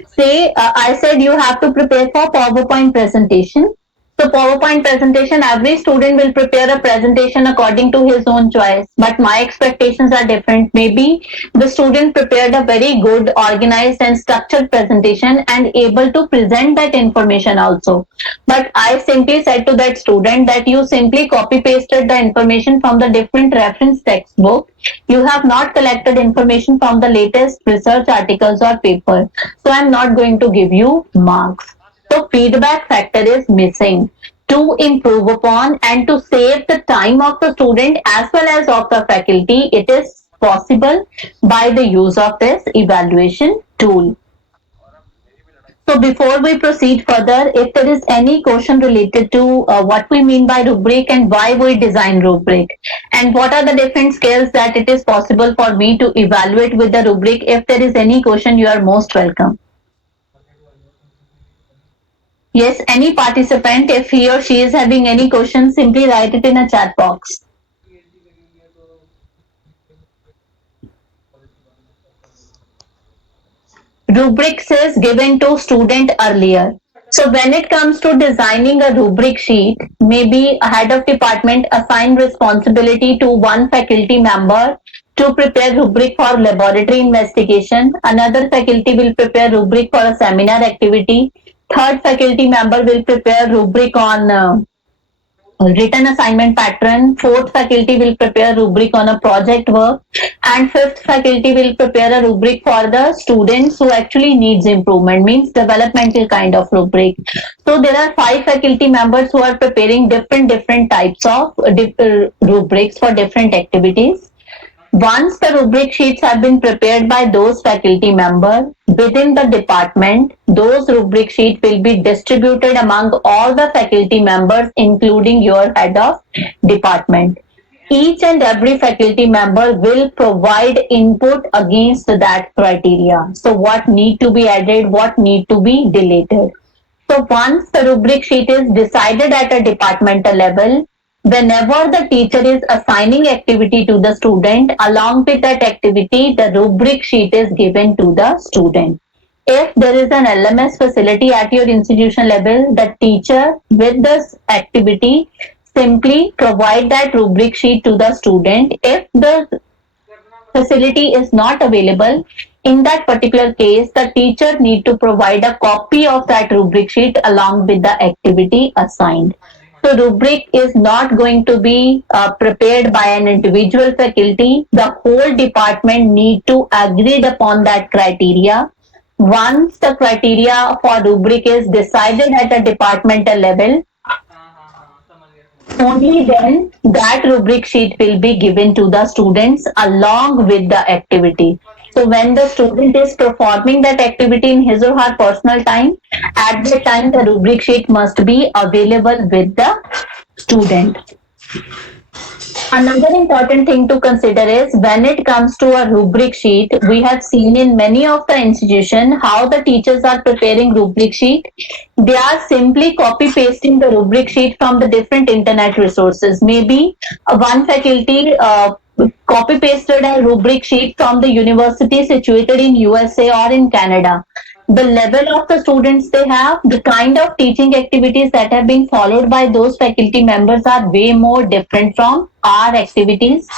Say, I said you have to prepare for PowerPoint presentation. So PowerPoint presentation, every student will prepare a presentation according to his own choice. But my expectations are different. Maybe the student prepared a very good, organized and structured presentation and able to present that information also. But I simply said to that student that you simply copy pasted the information from the different reference textbook. You have not collected information from the latest research articles or paper. So I'm not going to give you marks. So feedback factor is missing. To improve upon and to save the time of the student as well as of the faculty, it is possible by the use of this evaluation tool. So before we proceed further, if there is any question related to what we mean by rubric and why we design rubric, and what are the different skills that it is possible for me to evaluate with the rubric, if there is any question, you are most welcome. Yes, any participant, if he or she is having any question, simply write it in a chat box. Rubrics is given to student earlier. So when it comes to designing a rubric sheet, maybe a head of department assign responsibility to one faculty member to prepare rubric for laboratory investigation. Another faculty will prepare rubric for a seminar activity. Third faculty member will prepare rubric on written assignment pattern. Fourth faculty will prepare rubric on a project work, and fifth faculty will prepare a rubric for the students who actually needs improvement, means developmental kind of rubric. So there are 5 faculty members who are preparing different types of rubrics for different activities. Once the rubric sheets have been prepared by those faculty members within the department, those rubric sheets will be distributed among all the faculty members, including your head of department. Each and every faculty member will provide input against that criteria. So what need to be added, what need to be deleted. So once the rubric sheet is decided at a departmental level, whenever the teacher is assigning activity to the student, along with that activity, the rubric sheet is given to the student. If there is an LMS facility at your institution level, the teacher with this activity simply provide that rubric sheet to the student. If the facility is not available, in that particular case, the teacher need to provide a copy of that rubric sheet along with the activity assigned. So rubric is not going to be prepared by an individual faculty. The whole department need to agreed upon that criteria. Once the criteria for rubric is decided at a departmental level, only then that rubric sheet will be given to the students along with the activity. So when the student is performing that activity in his or her personal time, at that time the rubric sheet must be available with the student. Another important thing to consider is when it comes to a rubric sheet, we have seen in many of the institutions how the teachers are preparing rubric sheet. They are simply copy pasting the rubric sheet from the different internet resources. Maybe one faculty copy pasted a rubric sheet from the university situated in USA or in Canada. The level of the students they have, the kind of teaching activities that have been followed by those faculty members are way more different from our activities,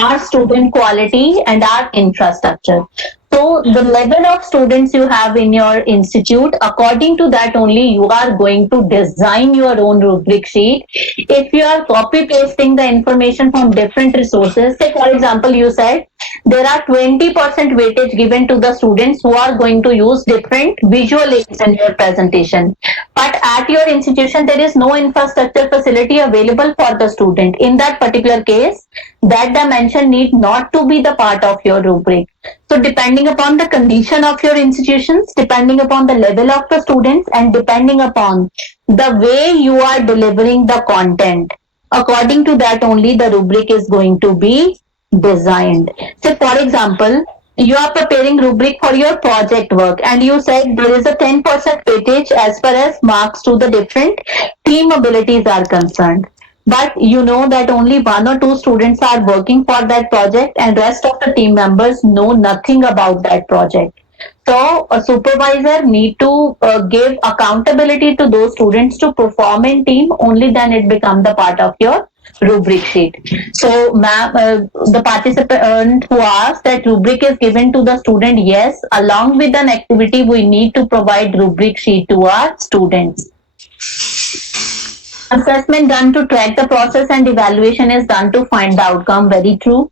our student quality, and our infrastructure. So the level of students you have in your institute, according to that only you are going to design your own rubric sheet. If you are copy pasting the information from different resources, say for example you said there are 20% weightage given to the students who are going to use different visual aids in your presentation. But at your institution, there is no infrastructure facility available for the student. In that particular case, that dimension need not to be the part of your rubric. So depending upon the condition of your institutions, depending upon the level of the students, and depending upon the way you are delivering the content, according to that only the rubric is going to be designed. So for example, you are preparing rubric for your project work and you said there is a 10% weightage as far as marks to the different team abilities are concerned. But you know that only one or two students are working for that project and rest of the team members know nothing about that project. So a supervisor need to give accountability to those students to perform in team. Only then it become the part of your rubric sheet. So, ma'am, the participant who asked that rubric is given to the student, yes, along with an activity, we need to provide rubric sheet to our students. Assessment done to track the process and evaluation is done to find the outcome. Very true.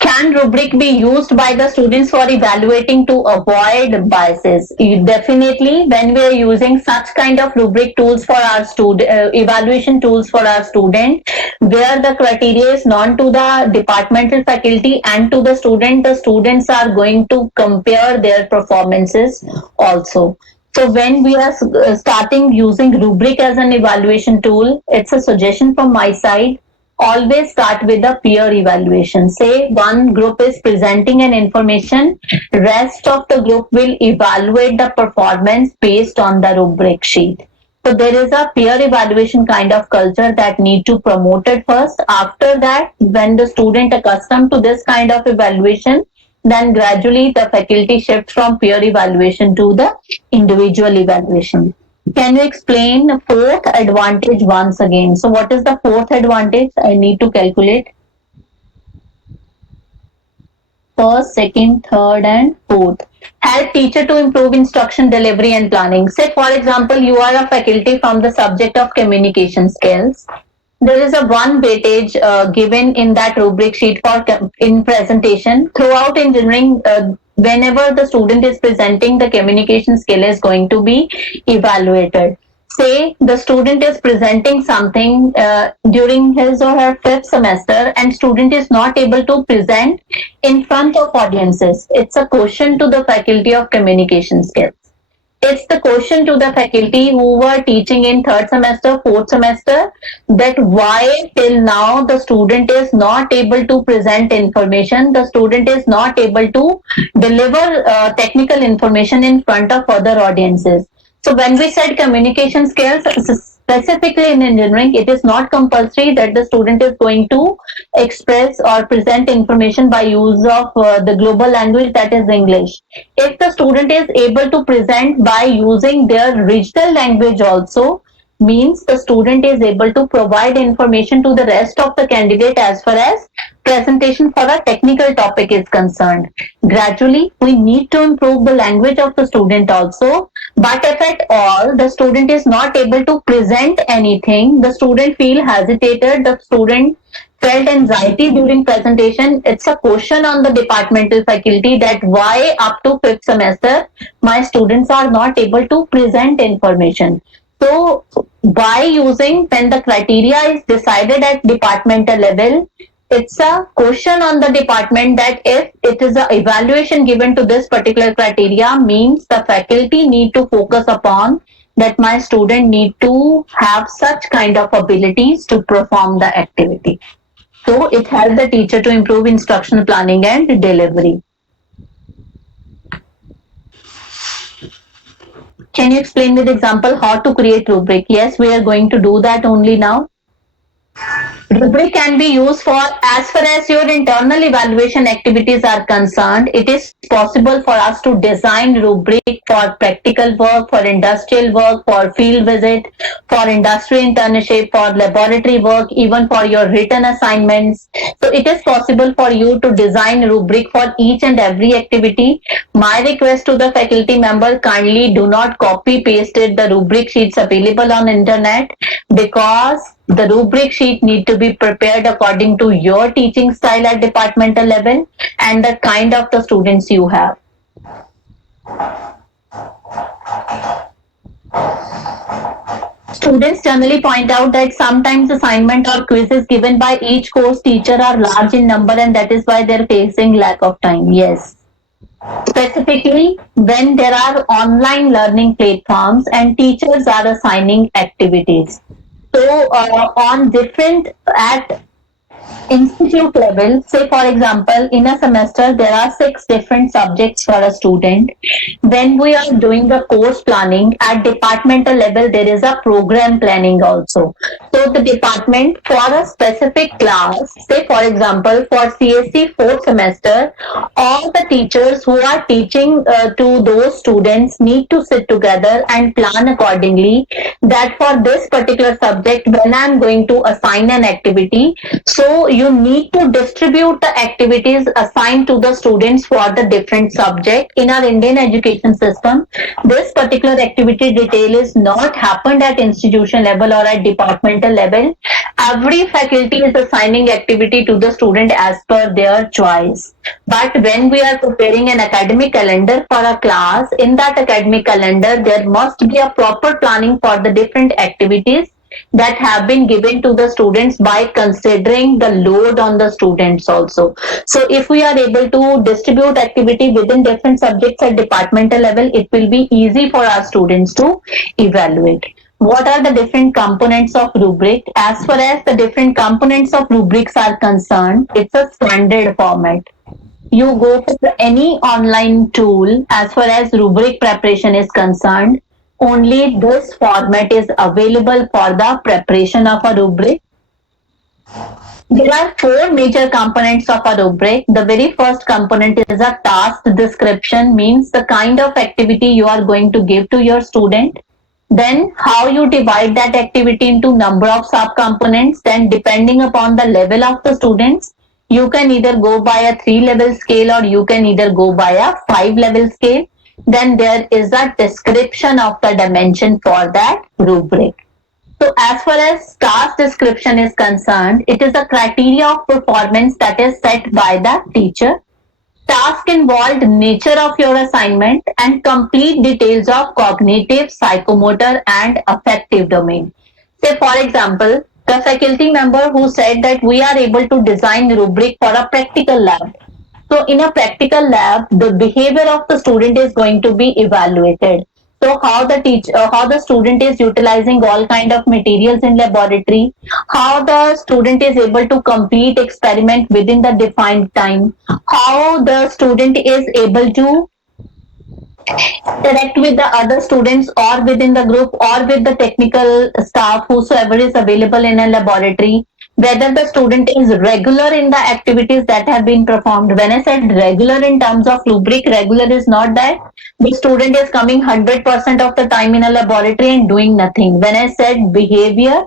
Can rubric be used by the students for evaluating to avoid biases? Definitely, when we are using such kind of rubric tools for our student, evaluation tools for our student, where the criteria is known to the departmental faculty and to the students are going to compare their performances also. So when we are starting using rubric as an evaluation tool, it's a suggestion from my side, always start with a peer evaluation. Say one group is presenting an information, rest of the group will evaluate the performance based on the rubric sheet. So there is a peer evaluation kind of culture that need to promote it first. After that, when the student accustomed to this kind of evaluation, then gradually the faculty shift from peer evaluation to the individual evaluation. Can you explain the fourth advantage once again? So what is the fourth advantage? I need to calculate. First, second, third, and fourth. Help teacher to improve instruction delivery and planning. Say, for example, you are a faculty from the subject of communication skills. There is a one weightage given in that rubric sheet for in presentation. Throughout engineering, whenever the student is presenting, the communication skill is going to be evaluated. Say the student is presenting something during his or her fifth semester and student is not able to present in front of audiences. It's a question to the faculty of communication skills. It's the question to the faculty who were teaching in third semester, fourth semester, that why till now the student is not able to present information, the student is not able to deliver technical information in front of other audiences. So when we said communication skills, specifically in engineering, it is not compulsory that the student is going to express or present information by use of the global language, that is English. If the student is able to present by using their regional language also, means the student is able to provide information to the rest of the candidate as far as presentation for a technical topic is concerned. Gradually, we need to improve the language of the student also. But if at all the student is not able to present anything, the student feel hesitated, the student felt anxiety during presentation, it's a question on the departmental faculty that why up to fifth semester my students are not able to present information. So by using when the criteria is decided at departmental level, it's a question on the department that if it is a evaluation given to this particular criteria means the faculty need to focus upon that my student need to have such kind of abilities to perform the activity. So it helps the teacher to improve instructional planning and delivery. Can you explain with example how to create rubric? Yes, we are going to do that only now. Rubric can be used for as far as your internal evaluation activities are concerned. It is possible for us to design rubric for practical work, for industrial work, for field visit, for industry internship, for laboratory work, even for your written assignments. So it is possible for you to design rubric for each and every activity. My request to the faculty member, kindly do not copy pasted the rubric sheets available on internet, because the rubric sheet need to be prepared according to your teaching style at departmental level and the kind of the students you have. Students generally point out that sometimes assignment or quizzes given by each course teacher are large in number and that is why they're facing lack of time. Yes. Specifically, when there are online learning platforms and teachers are assigning activities. So on different at institute level, say for example, in a semester there are 6 different subjects for a student. When we are doing the course planning at departmental level, there is a program planning also. So the department for a specific class, say for example, for CSC 4th semester, all the teachers who are teaching to those students need to sit together and plan accordingly that for this particular subject, when I'm going to assign an activity, so you need to distribute the activities assigned to the students for the different subject. In our Indian education system, this particular activity detail is not happened at institution level or at departmental level. Every faculty is assigning activity to the student as per their choice. But when we are preparing an academic calendar for a class, in that academic calendar, there must be a proper planning for the different activities that have been given to the students by considering the load on the students also. So if we are able to distribute activity within different subjects at departmental level, it will be easy for our students to evaluate. What are the different components of rubric? As far as the different components of rubrics are concerned, it's a standard format. You go for any online tool as far as rubric preparation is concerned, only this format is available for the preparation of a rubric. There are 4 major components of a rubric. The very first component is a task description, means the kind of activity you are going to give to your student. Then how you divide that activity into number of subcomponents. Then depending upon the level of the students, you can either go by a 3-level scale or you can either go by a 5-level scale. Then there is a description of the dimension for that rubric. So as far as task description is concerned, it is a criteria of performance that is set by the teacher. Task involved nature of your assignment and complete details of cognitive, psychomotor and affective domain. Say for example, the faculty member who said that we are able to design rubric for a practical lab. So in a practical lab, the behavior of the student is going to be evaluated. So how the student is utilizing all kind of materials in laboratory, how the student is able to complete experiment within the defined time, how the student is able to interact with the other students or within the group or with the technical staff whosoever is available in a laboratory. whether the student is regular in the activities that have been performed. When I said regular in terms of rubric, regular is not that the student is coming 100% of the time in a laboratory and doing nothing. When I said behavior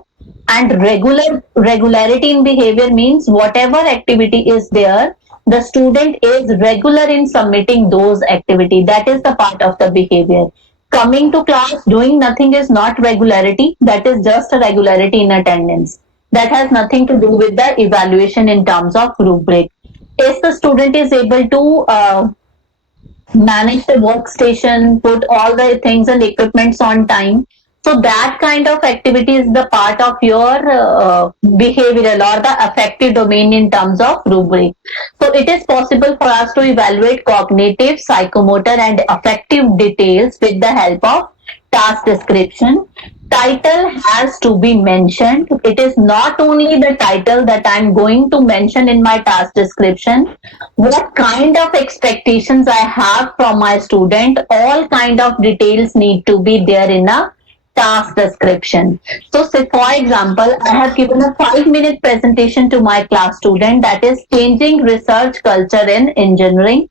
and regularity in behavior means whatever activity is there, the student is regular in submitting those activity. That is the part of the behavior. Coming to class doing nothing is not regularity. That is just a regularity in attendance. That has nothing to do with the evaluation in terms of rubric. If the student is able to manage the workstation, put all the things and equipments on time. So that kind of activity is the part of your behavioral or the affective domain in terms of rubric. So it is possible for us to evaluate cognitive, psychomotor and affective details with the help of task description. Title has to be mentioned. It is not only the title that I'm going to mention in my task description. What kind of expectations I have from my student, all kind of details need to be there in a task description. So say for example, I have given a 5-minute presentation to my class student, that is changing research culture in engineering.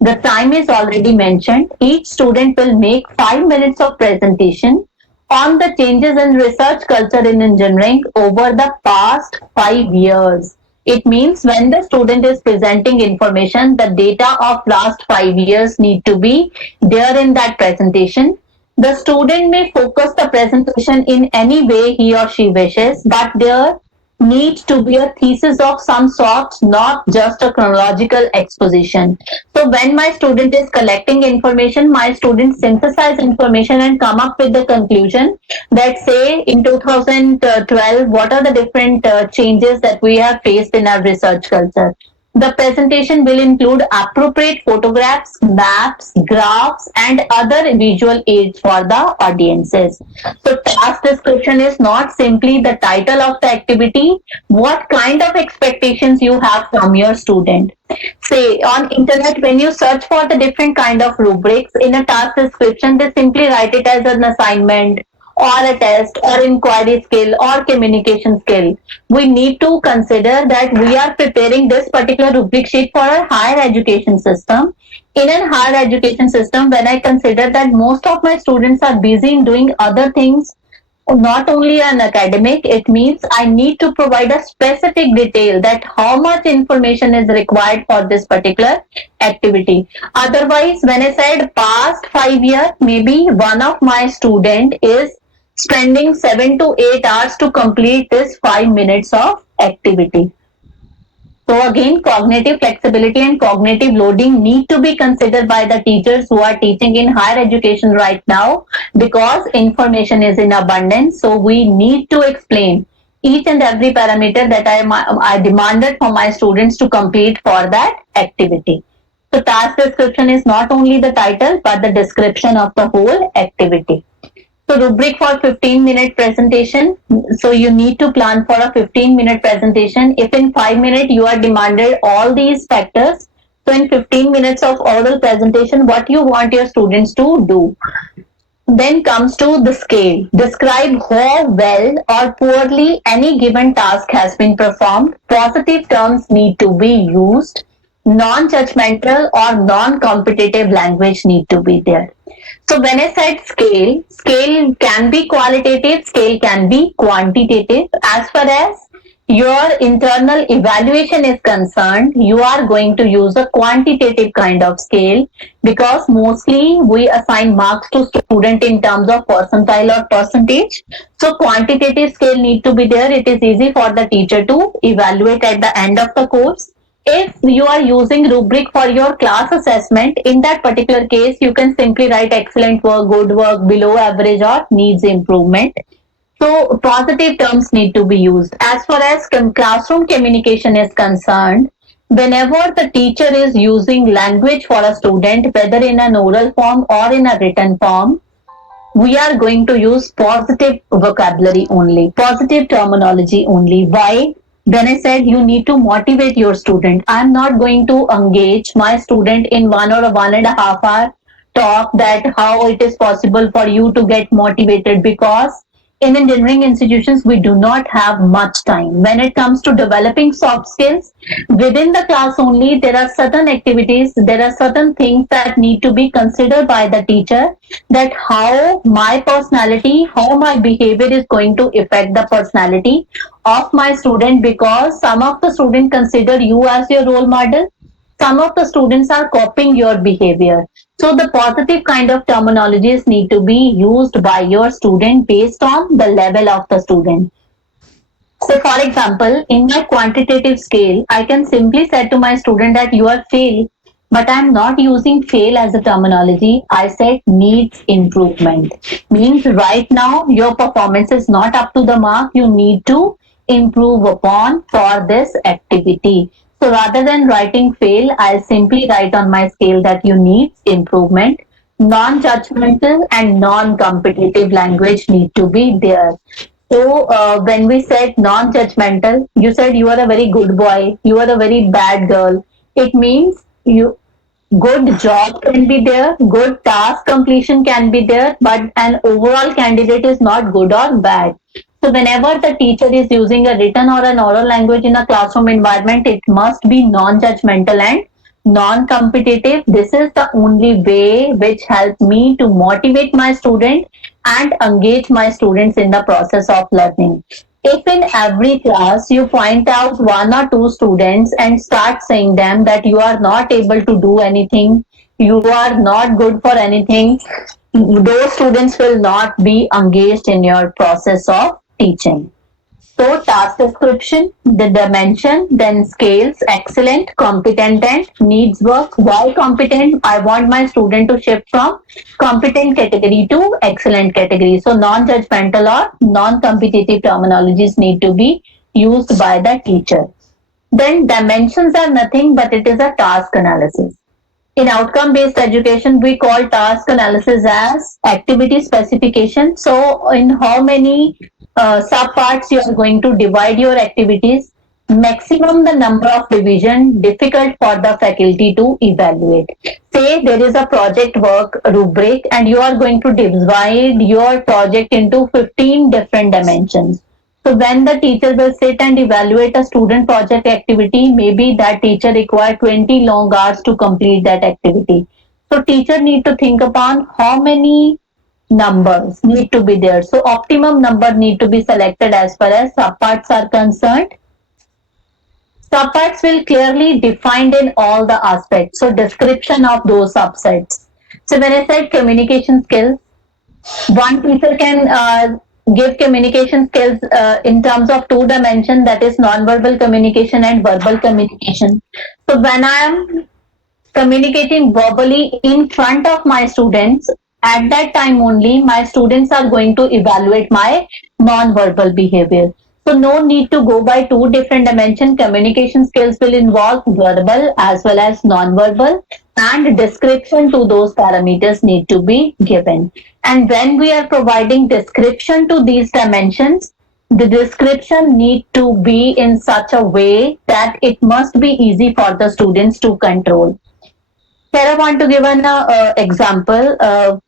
The time is already mentioned. Each student will make 5 minutes of presentation on the changes in research culture in engineering over the past 5 years. It means when the student is presenting information, the data of last 5 years need to be there in that presentation. The student may focus the presentation in any way he or she wishes, but there needs to be a thesis of some sort, not just a chronological exposition. So when my student is collecting information, my students synthesize information and come up with the conclusion that say in 2012, what are the different changes that we have faced in our research culture. The presentation will include appropriate photographs, maps, graphs, and other visual aids for the audiences. So task description is not simply the title of the activity, what kind of expectations you have from your student. Say on internet, when you search for the different kind of rubrics in a task description, they simply write it as an assignment or a test or inquiry skill or communication skill. We need to consider that we are preparing this particular rubric sheet for a higher education system. In a higher education system, when I consider that most of my students are busy in doing other things, not only an academic, it means I need to provide a specific detail that how much information is required for this particular activity. Otherwise, when I said past 5 years, maybe one of my student is spending 7 to 8 hours to complete this 5 minutes of activity. So again, cognitive flexibility and cognitive loading need to be considered by the teachers who are teaching in higher education right now, because information is in abundance. So we need to explain each and every parameter that I demanded for my students to complete for that activity. So task description is not only the title but the description of the whole activity. So rubric for 15-minute presentation. So you need to plan for a 15-minute presentation. If in 5 minutes you are demanded all these factors, so in 15 minutes of oral presentation, what you want your students to do. Then comes to the scale. Describe how well or poorly any given task has been performed. Positive terms need to be used. Non-judgmental or non-competitive language need to be there. So when I said scale, scale can be qualitative, scale can be quantitative. As far as your internal evaluation is concerned, you are going to use a quantitative kind of scale, because mostly we assign marks to student in terms of percentile or percentage. So quantitative scale need to be there. It is easy for the teacher to evaluate at the end of the course. If you are using rubric for your class assessment, in that particular case, you can simply write excellent work, good work, below average, or needs improvement. So positive terms need to be used. As far as classroom communication is concerned, whenever the teacher is using language for a student, whether in an oral form or in a written form, we are going to use positive vocabulary only, positive terminology only. Why? Then I said you need to motivate your student. I'm not going to engage my student in 1 or 1.5 hour talk that how it is possible for you to get motivated, because in engineering institutions, we do not have much time. When it comes to developing soft skills, within the class only, there are certain activities, there are certain things that need to be considered by the teacher, that how my personality, how my behavior is going to affect the personality of my student, because some of the students consider you as your role model, some of the students are copying your behavior. So the positive kind of terminologies need to be used by your student based on the level of the student. So for example, in my quantitative scale, I can simply say to my student that you are fail, but I'm not using fail as a terminology. I said needs improvement. Means right now your performance is not up to the mark. You need to improve upon for this activity. So rather than writing fail, I'll simply write on my scale that you need improvement. Non-judgmental and non-competitive language need to be there. So, when we said non judgmental, you said you are a very good boy, you are a very bad girl. It means you good job can be there, good task completion can be there, but an overall candidate is not good or bad. So, whenever the teacher is using a written or an oral language in a classroom environment, it must be non judgmental and non competitive. This is the only way which helps me to motivate my student and engage my students in the process of learning. If in every class you point out one or two students and start saying them that you are not able to do anything, you are not good for anything, those students will not be engaged in your process of teaching. So task description, the dimension, then scales, excellent, competent, and needs work. Why competent? I want my student to shift from competent category to excellent category. So non-judgmental or non-competitive terminologies need to be used by the teacher. Then dimensions are nothing but it is a task analysis. In outcome based education, we call task analysis as activity specification. So, in how many subparts you are going to divide your activities, maximum the number of division difficult for the faculty to evaluate. Say there is a project work rubric and you are going to divide your project into 15 different dimensions. So when the teacher will sit and evaluate a student project activity, maybe that teacher require 20 long hours to complete that activity. So teacher need to think upon how many numbers need to be there. So optimum number need to be selected as far as subparts are concerned. Subparts will clearly defined in all the aspects. So description of those subsets. So when I said communication skills, one teacher can give communication skills in terms of two dimensions, that is nonverbal communication and verbal communication. So when I am communicating verbally in front of my students, at that time only my students are going to evaluate my non-verbal behavior. So no need to go by two different dimensions. Communication skills will involve verbal as well as non-verbal, and description to those parameters need to be given. And when we are providing description to these dimensions, the description need to be in such a way that it must be easy for the students to control. Here I want to give an example.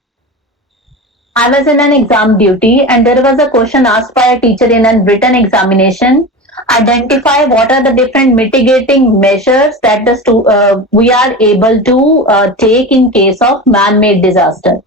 I was in an exam duty and there was a question asked by a teacher in a written examination. Identify what are the different mitigating measures that we are able to take in case of man-made disaster.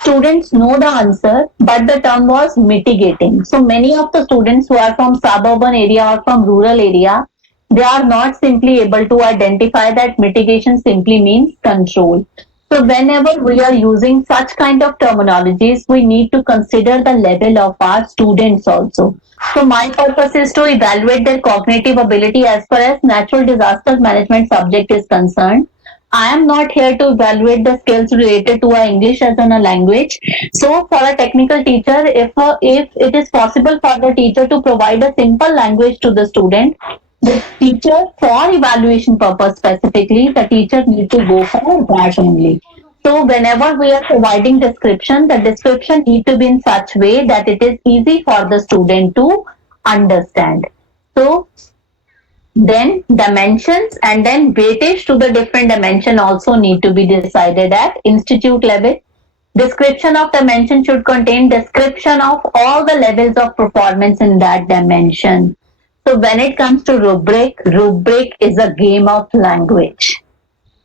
Students know the answer, but the term was mitigating. So many of the students who are from suburban area or from rural area, they are not simply able to identify that mitigation simply means control. So whenever we are using such kind of terminologies, we need to consider the level of our students also. So my purpose is to evaluate their cognitive ability as far as natural disaster management subject is concerned. I am not here to evaluate the skills related to our English as a language. So, for a technical teacher, if it is possible for the teacher to provide a simple language to the student, the teacher for evaluation purpose specifically, the teacher need to go for that only. So, whenever we are providing description, the description need to be in such way that it is easy for the student to understand. So, then dimensions and then weightage to the different dimension also need to be decided at institute level. Description of dimension should contain description of all the levels of performance in that dimension. So when it comes to rubric is a game of language.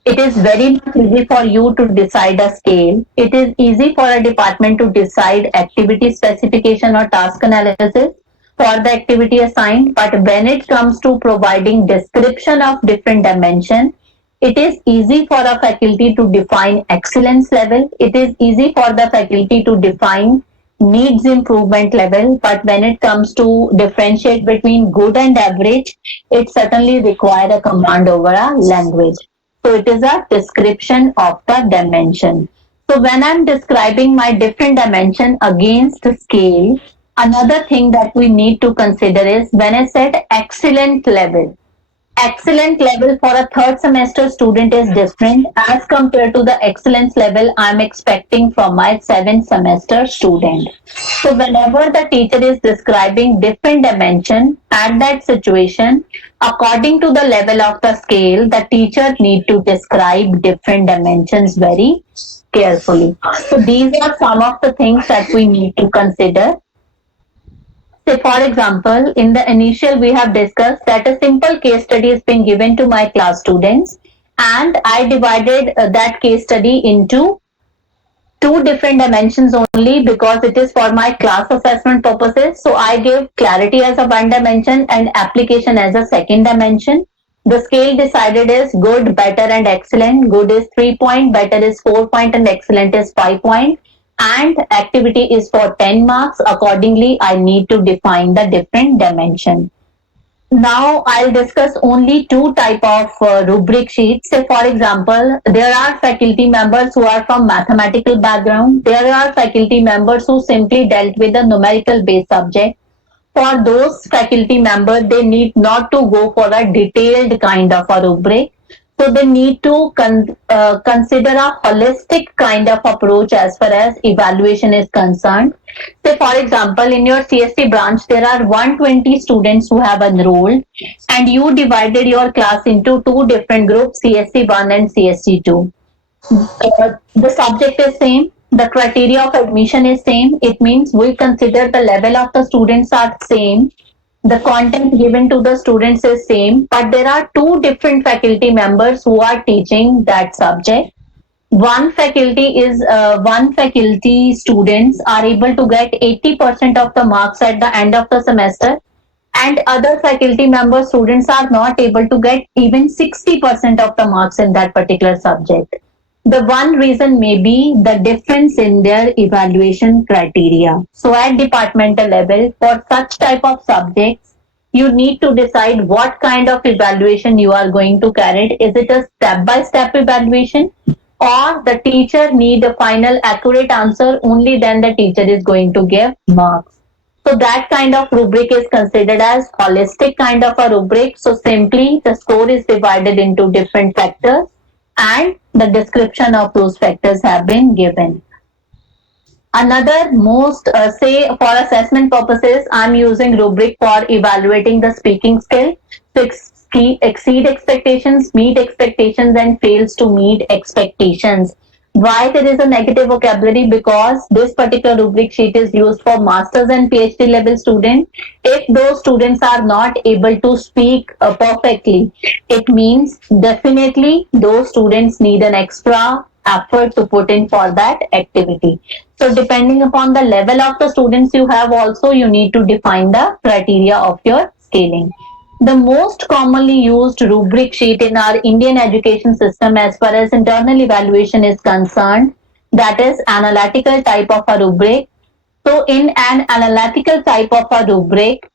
It is very much easy for you to decide a scale. It is easy for a department to decide activity specification or task analysis for the activity assigned. But when it comes to providing description of different dimension, it is easy for a faculty to define excellence level. It is easy for the faculty to define needs improvement level. But when it comes to differentiate between good and average, it certainly requires a command over a language. So it is a description of the dimension. So when I'm describing my different dimension against the scale, another thing that we need to consider is when I said excellent level. Excellent level for a third semester student is different as compared to the excellence level I'm expecting from my seventh semester student. So whenever the teacher is describing different dimension at that situation, according to the level of the scale, the teacher need to describe different dimensions very carefully. So these are some of the things that we need to consider. Say, for example, in the initial, we have discussed that a simple case study is being given to my class students, and I divided that case study into two different dimensions only because it is for my class assessment purposes. So I give clarity as a one dimension and application as a second dimension. The scale decided is good, better, and excellent. Good is 3 point, better is 4 point, and excellent is 5 point. And activity is for 10 marks. Accordingly, I need to define the different dimension. Now I'll discuss only two type of rubric sheets. Say for example, there are faculty members who are from mathematical background. There are faculty members who simply dealt with a numerical based subject. For those faculty members, they need not to go for a detailed kind of a rubric. So they need to consider a holistic kind of approach as far as evaluation is concerned. Say for example, in your CSC branch, there are 120 students who have enrolled and you divided your class into two different groups, CSC 1 and CSC 2. The subject is same, the criteria of admission is same. It means we consider the level of the students are same, the content given to the students is same, but there are two different faculty members who are teaching that subject. One faculty students are able to get 80% of the marks at the end of the semester, and other faculty member students are not able to get even 60% of the marks in that particular subject. The one reason may be the difference in their evaluation criteria. So at departmental level, for such type of subjects, you need to decide what kind of evaluation you are going to carry. Is it a step-by-step evaluation, or the teacher need a final accurate answer, only then the teacher is going to give marks. So that kind of rubric is considered as holistic kind of a rubric. So simply the score is divided into different factors and the description of those factors have been given. Another most, say for assessment purposes, I'm using rubric for evaluating the speaking skill. So exceed expectations, meet expectations, and fails to meet expectations. Why there is a negative vocabulary? Because this particular rubric sheet is used for masters and PhD level students. If those students are not able to speak perfectly, it means definitely those students need an extra effort to put in for that activity. So depending upon the level of the students you have, also you need to define the criteria of your scaling. The most commonly used rubric sheet in our Indian education system as far as internal evaluation is concerned, that is analytical type of a rubric. So in an analytical type of a rubric,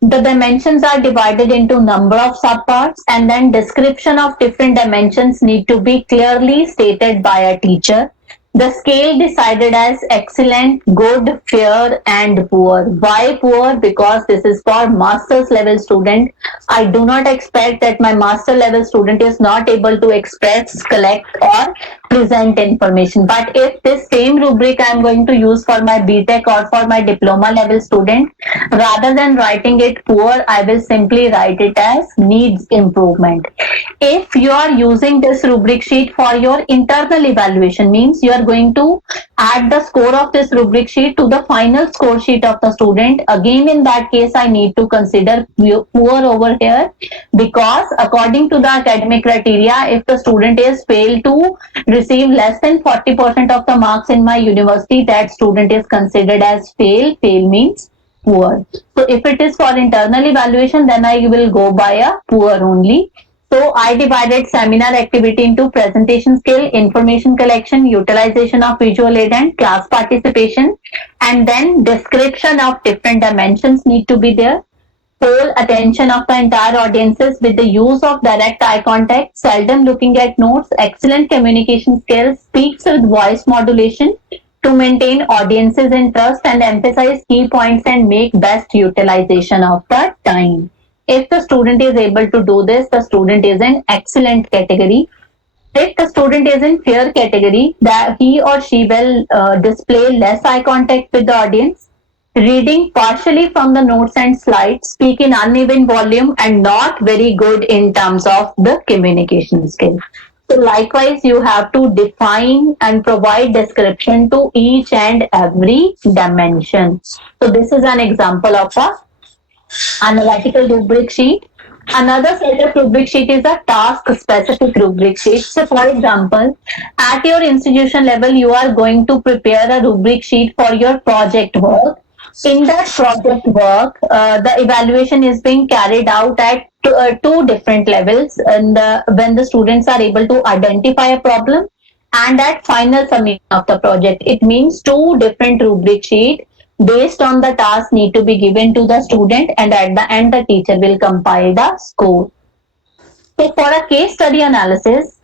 the dimensions are divided into number of subparts, and then description of different dimensions need to be clearly stated by a teacher. The scale decided as excellent, good, fair, and poor. Why poor? Because this is for master's level student. I do not expect that my master level student is not able to express, collect, or present information. But if this same rubric I am going to use for my BTech or for my diploma level student, rather than writing it poor, I will simply write it as needs improvement. If you are using this rubric sheet for your internal evaluation, means you are going to add the score of this rubric sheet to the final score sheet of the student. Again, in that case, I need to consider poor over here, because according to the academic criteria, if the student is failed to receive less than 40% of the marks in my university, that student is considered as fail. Fail means poor. So if it is for internal evaluation, then I will go by a poor only. So I divided seminar activity into presentation skill, information collection, utilization of visual aid and class participation, and then description of different dimensions need to be there. Whole attention of the entire audiences with the use of direct eye contact, seldom looking at notes, excellent communication skills, speaks with voice modulation to maintain audiences interest and emphasize key points and make best utilization of the time. If the student is able to do this, the student is in excellent category. If the student is in fair category, that he or she will display less eye contact with the audience, reading partially from the notes and slides, speak in uneven volume, and not very good in terms of the communication skill. So likewise, you have to define and provide description to each and every dimension. So this is an example of a analytical rubric sheet. Another set of rubric sheet is a task specific rubric sheet. So for example, at your institution level, you are going to prepare a rubric sheet for your project work. In that project work, the evaluation is being carried out at two different levels, and when the students are able to identify a problem, and at final submission of the project. It means two different rubric sheet based on the task need to be given to the student, and at the end the teacher will compile the score. So for a case study analysis,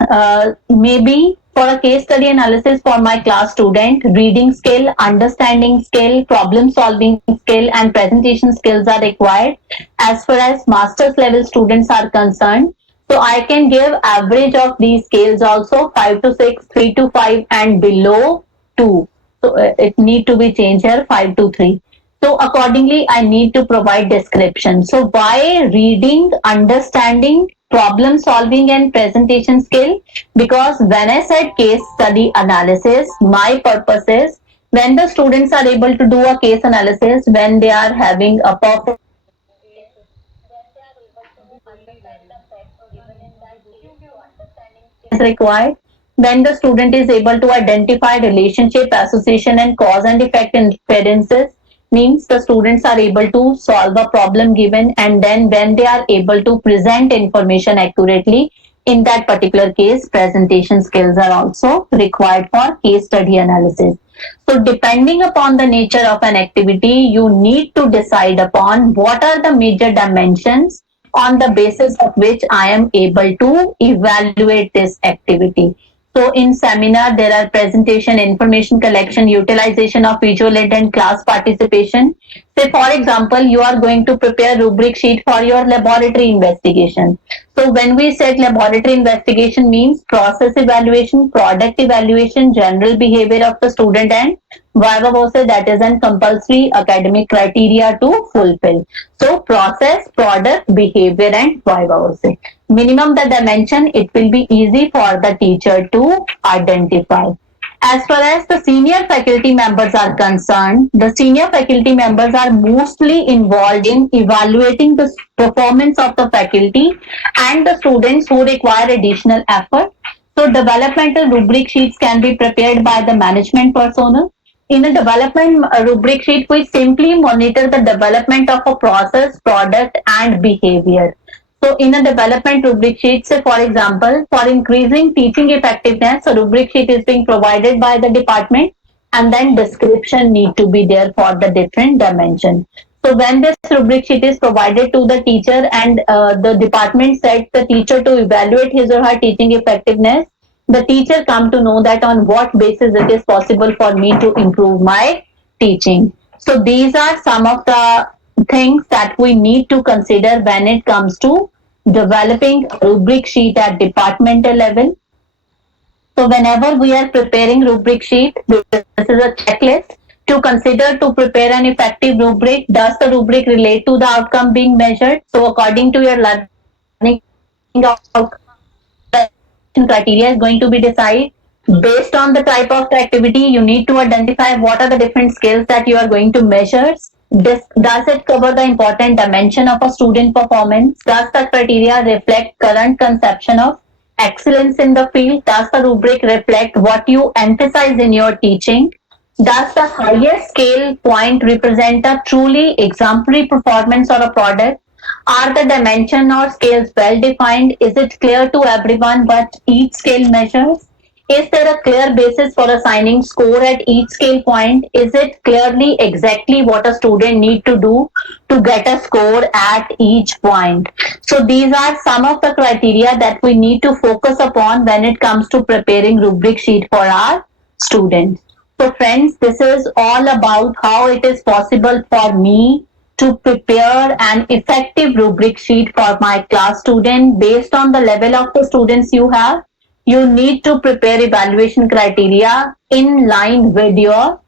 maybe for a case study analysis for my class student, reading skill, understanding skill, problem solving skill, and presentation skills are required as far as master's level students are concerned. So I can give average of these scales also 5 to 6, 3 to 5, and below 2. So it need to be changed here 5 to 3. So accordingly, I need to provide description. So by reading, understanding, problem solving and presentation skill, because when I said case study analysis, my purpose is when the students are able to do a case analysis, when they are having a perfect is required, when the student is able to identify relationship, association, and cause and effect inferences, means the students are able to solve a problem given, and then when they are able to present information accurately, in that particular case, presentation skills are also required for case study analysis. So depending upon the nature of an activity, you need to decide upon what are the major dimensions on the basis of which I am able to evaluate this activity. So in seminar, there are presentation, information collection, utilization of visual aid and class participation. Say for example, you are going to prepare rubric sheet for your laboratory investigation. So when we said laboratory investigation means process evaluation, product evaluation, general behavior of the student, and viva voce, that is an compulsory academic criteria to fulfill. So process, product, behavior, and viva voce. Minimum the dimension, it will be easy for the teacher to identify. As far as the senior faculty members are concerned, the senior faculty members are mostly involved in evaluating the performance of the faculty and the students who require additional effort. So developmental rubric sheets can be prepared by the management personnel. In a development rubric sheet, we simply monitor the development of a process, product, and behavior. So in a development rubric sheet, say for example, for increasing teaching effectiveness, a rubric sheet is being provided by the department, and then description need to be there for the different dimension. So when this rubric sheet is provided to the teacher, and the department sets the teacher to evaluate his or her teaching effectiveness, the teacher come to know that on what basis it is possible for me to improve my teaching. So these are some of the things that we need to consider when it comes to developing a rubric sheet at departmental level. So whenever we are preparing rubric sheet, this is a checklist to consider to prepare an effective rubric. Does the rubric relate to the outcome being measured? So according to your learning outcome, criteria is going to be decided based on the type of activity. You need to identify what are the different skills that you are going to measure. Does it cover the important dimension of a student performance? Does the criteria reflect current conception of excellence in the field? Does the rubric reflect what you emphasize in your teaching? Does the highest scale point represent a truly exemplary performance or a product? Are the dimension or scales well defined? Is it clear to everyone what each scale measures? Is there a clear basis for assigning score at each scale point? Is it clearly exactly what a student need to do to get a score at each point? So these are some of the criteria that we need to focus upon when it comes to preparing rubric sheet for our students. So friends, this is all about how it is possible for me to prepare an effective rubric sheet for my class student based on the level of the students you have. You need to prepare evaluation criteria in line with your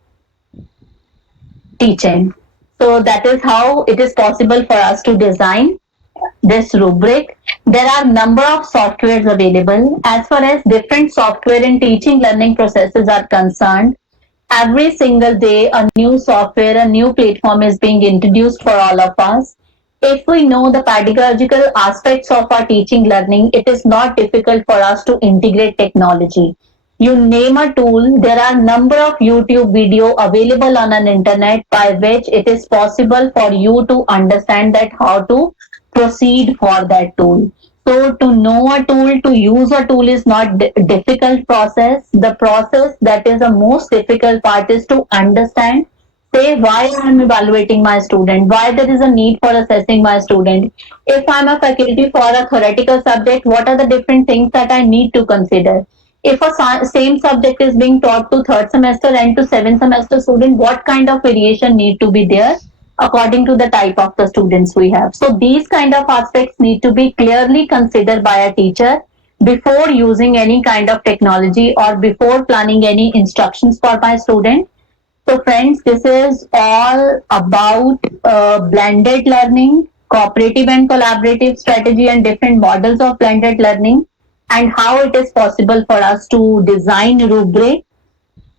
teaching. So that is how it is possible for us to design this rubric. There are number of softwares available. As far as different software in teaching learning processes are concerned, every single day a new software, a new platform is being introduced for all of us. If we know the pedagogical aspects of our teaching learning, it is not difficult for us to integrate technology. You name a tool, there are number of YouTube video available on an internet by which it is possible for you to understand that how to proceed for that tool. So to know a tool, to use a tool is not difficult process. The process that is the most difficult part is to understand, say why I'm evaluating my student, why there is a need for assessing my student. If I'm a faculty for a theoretical subject, what are the different things that I need to consider? If a same subject is being taught to third semester and to seventh semester student, what kind of variation need to be there according to the type of the students we have? So these kind of aspects need to be clearly considered by a teacher before using any kind of technology or before planning any instructions for my student. So friends, this is all about blended learning, cooperative and collaborative strategy and different models of blended learning and how it is possible for us to design rubric.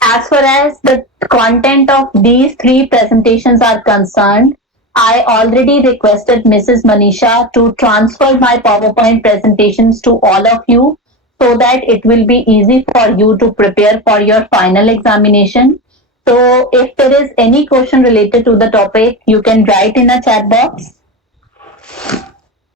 As far as the content of these three presentations are concerned, I already requested Mrs. Manisha to transfer my PowerPoint presentations to all of you so that it will be easy for you to prepare for your final examination. So if there is any question related to the topic, you can write in a chat box.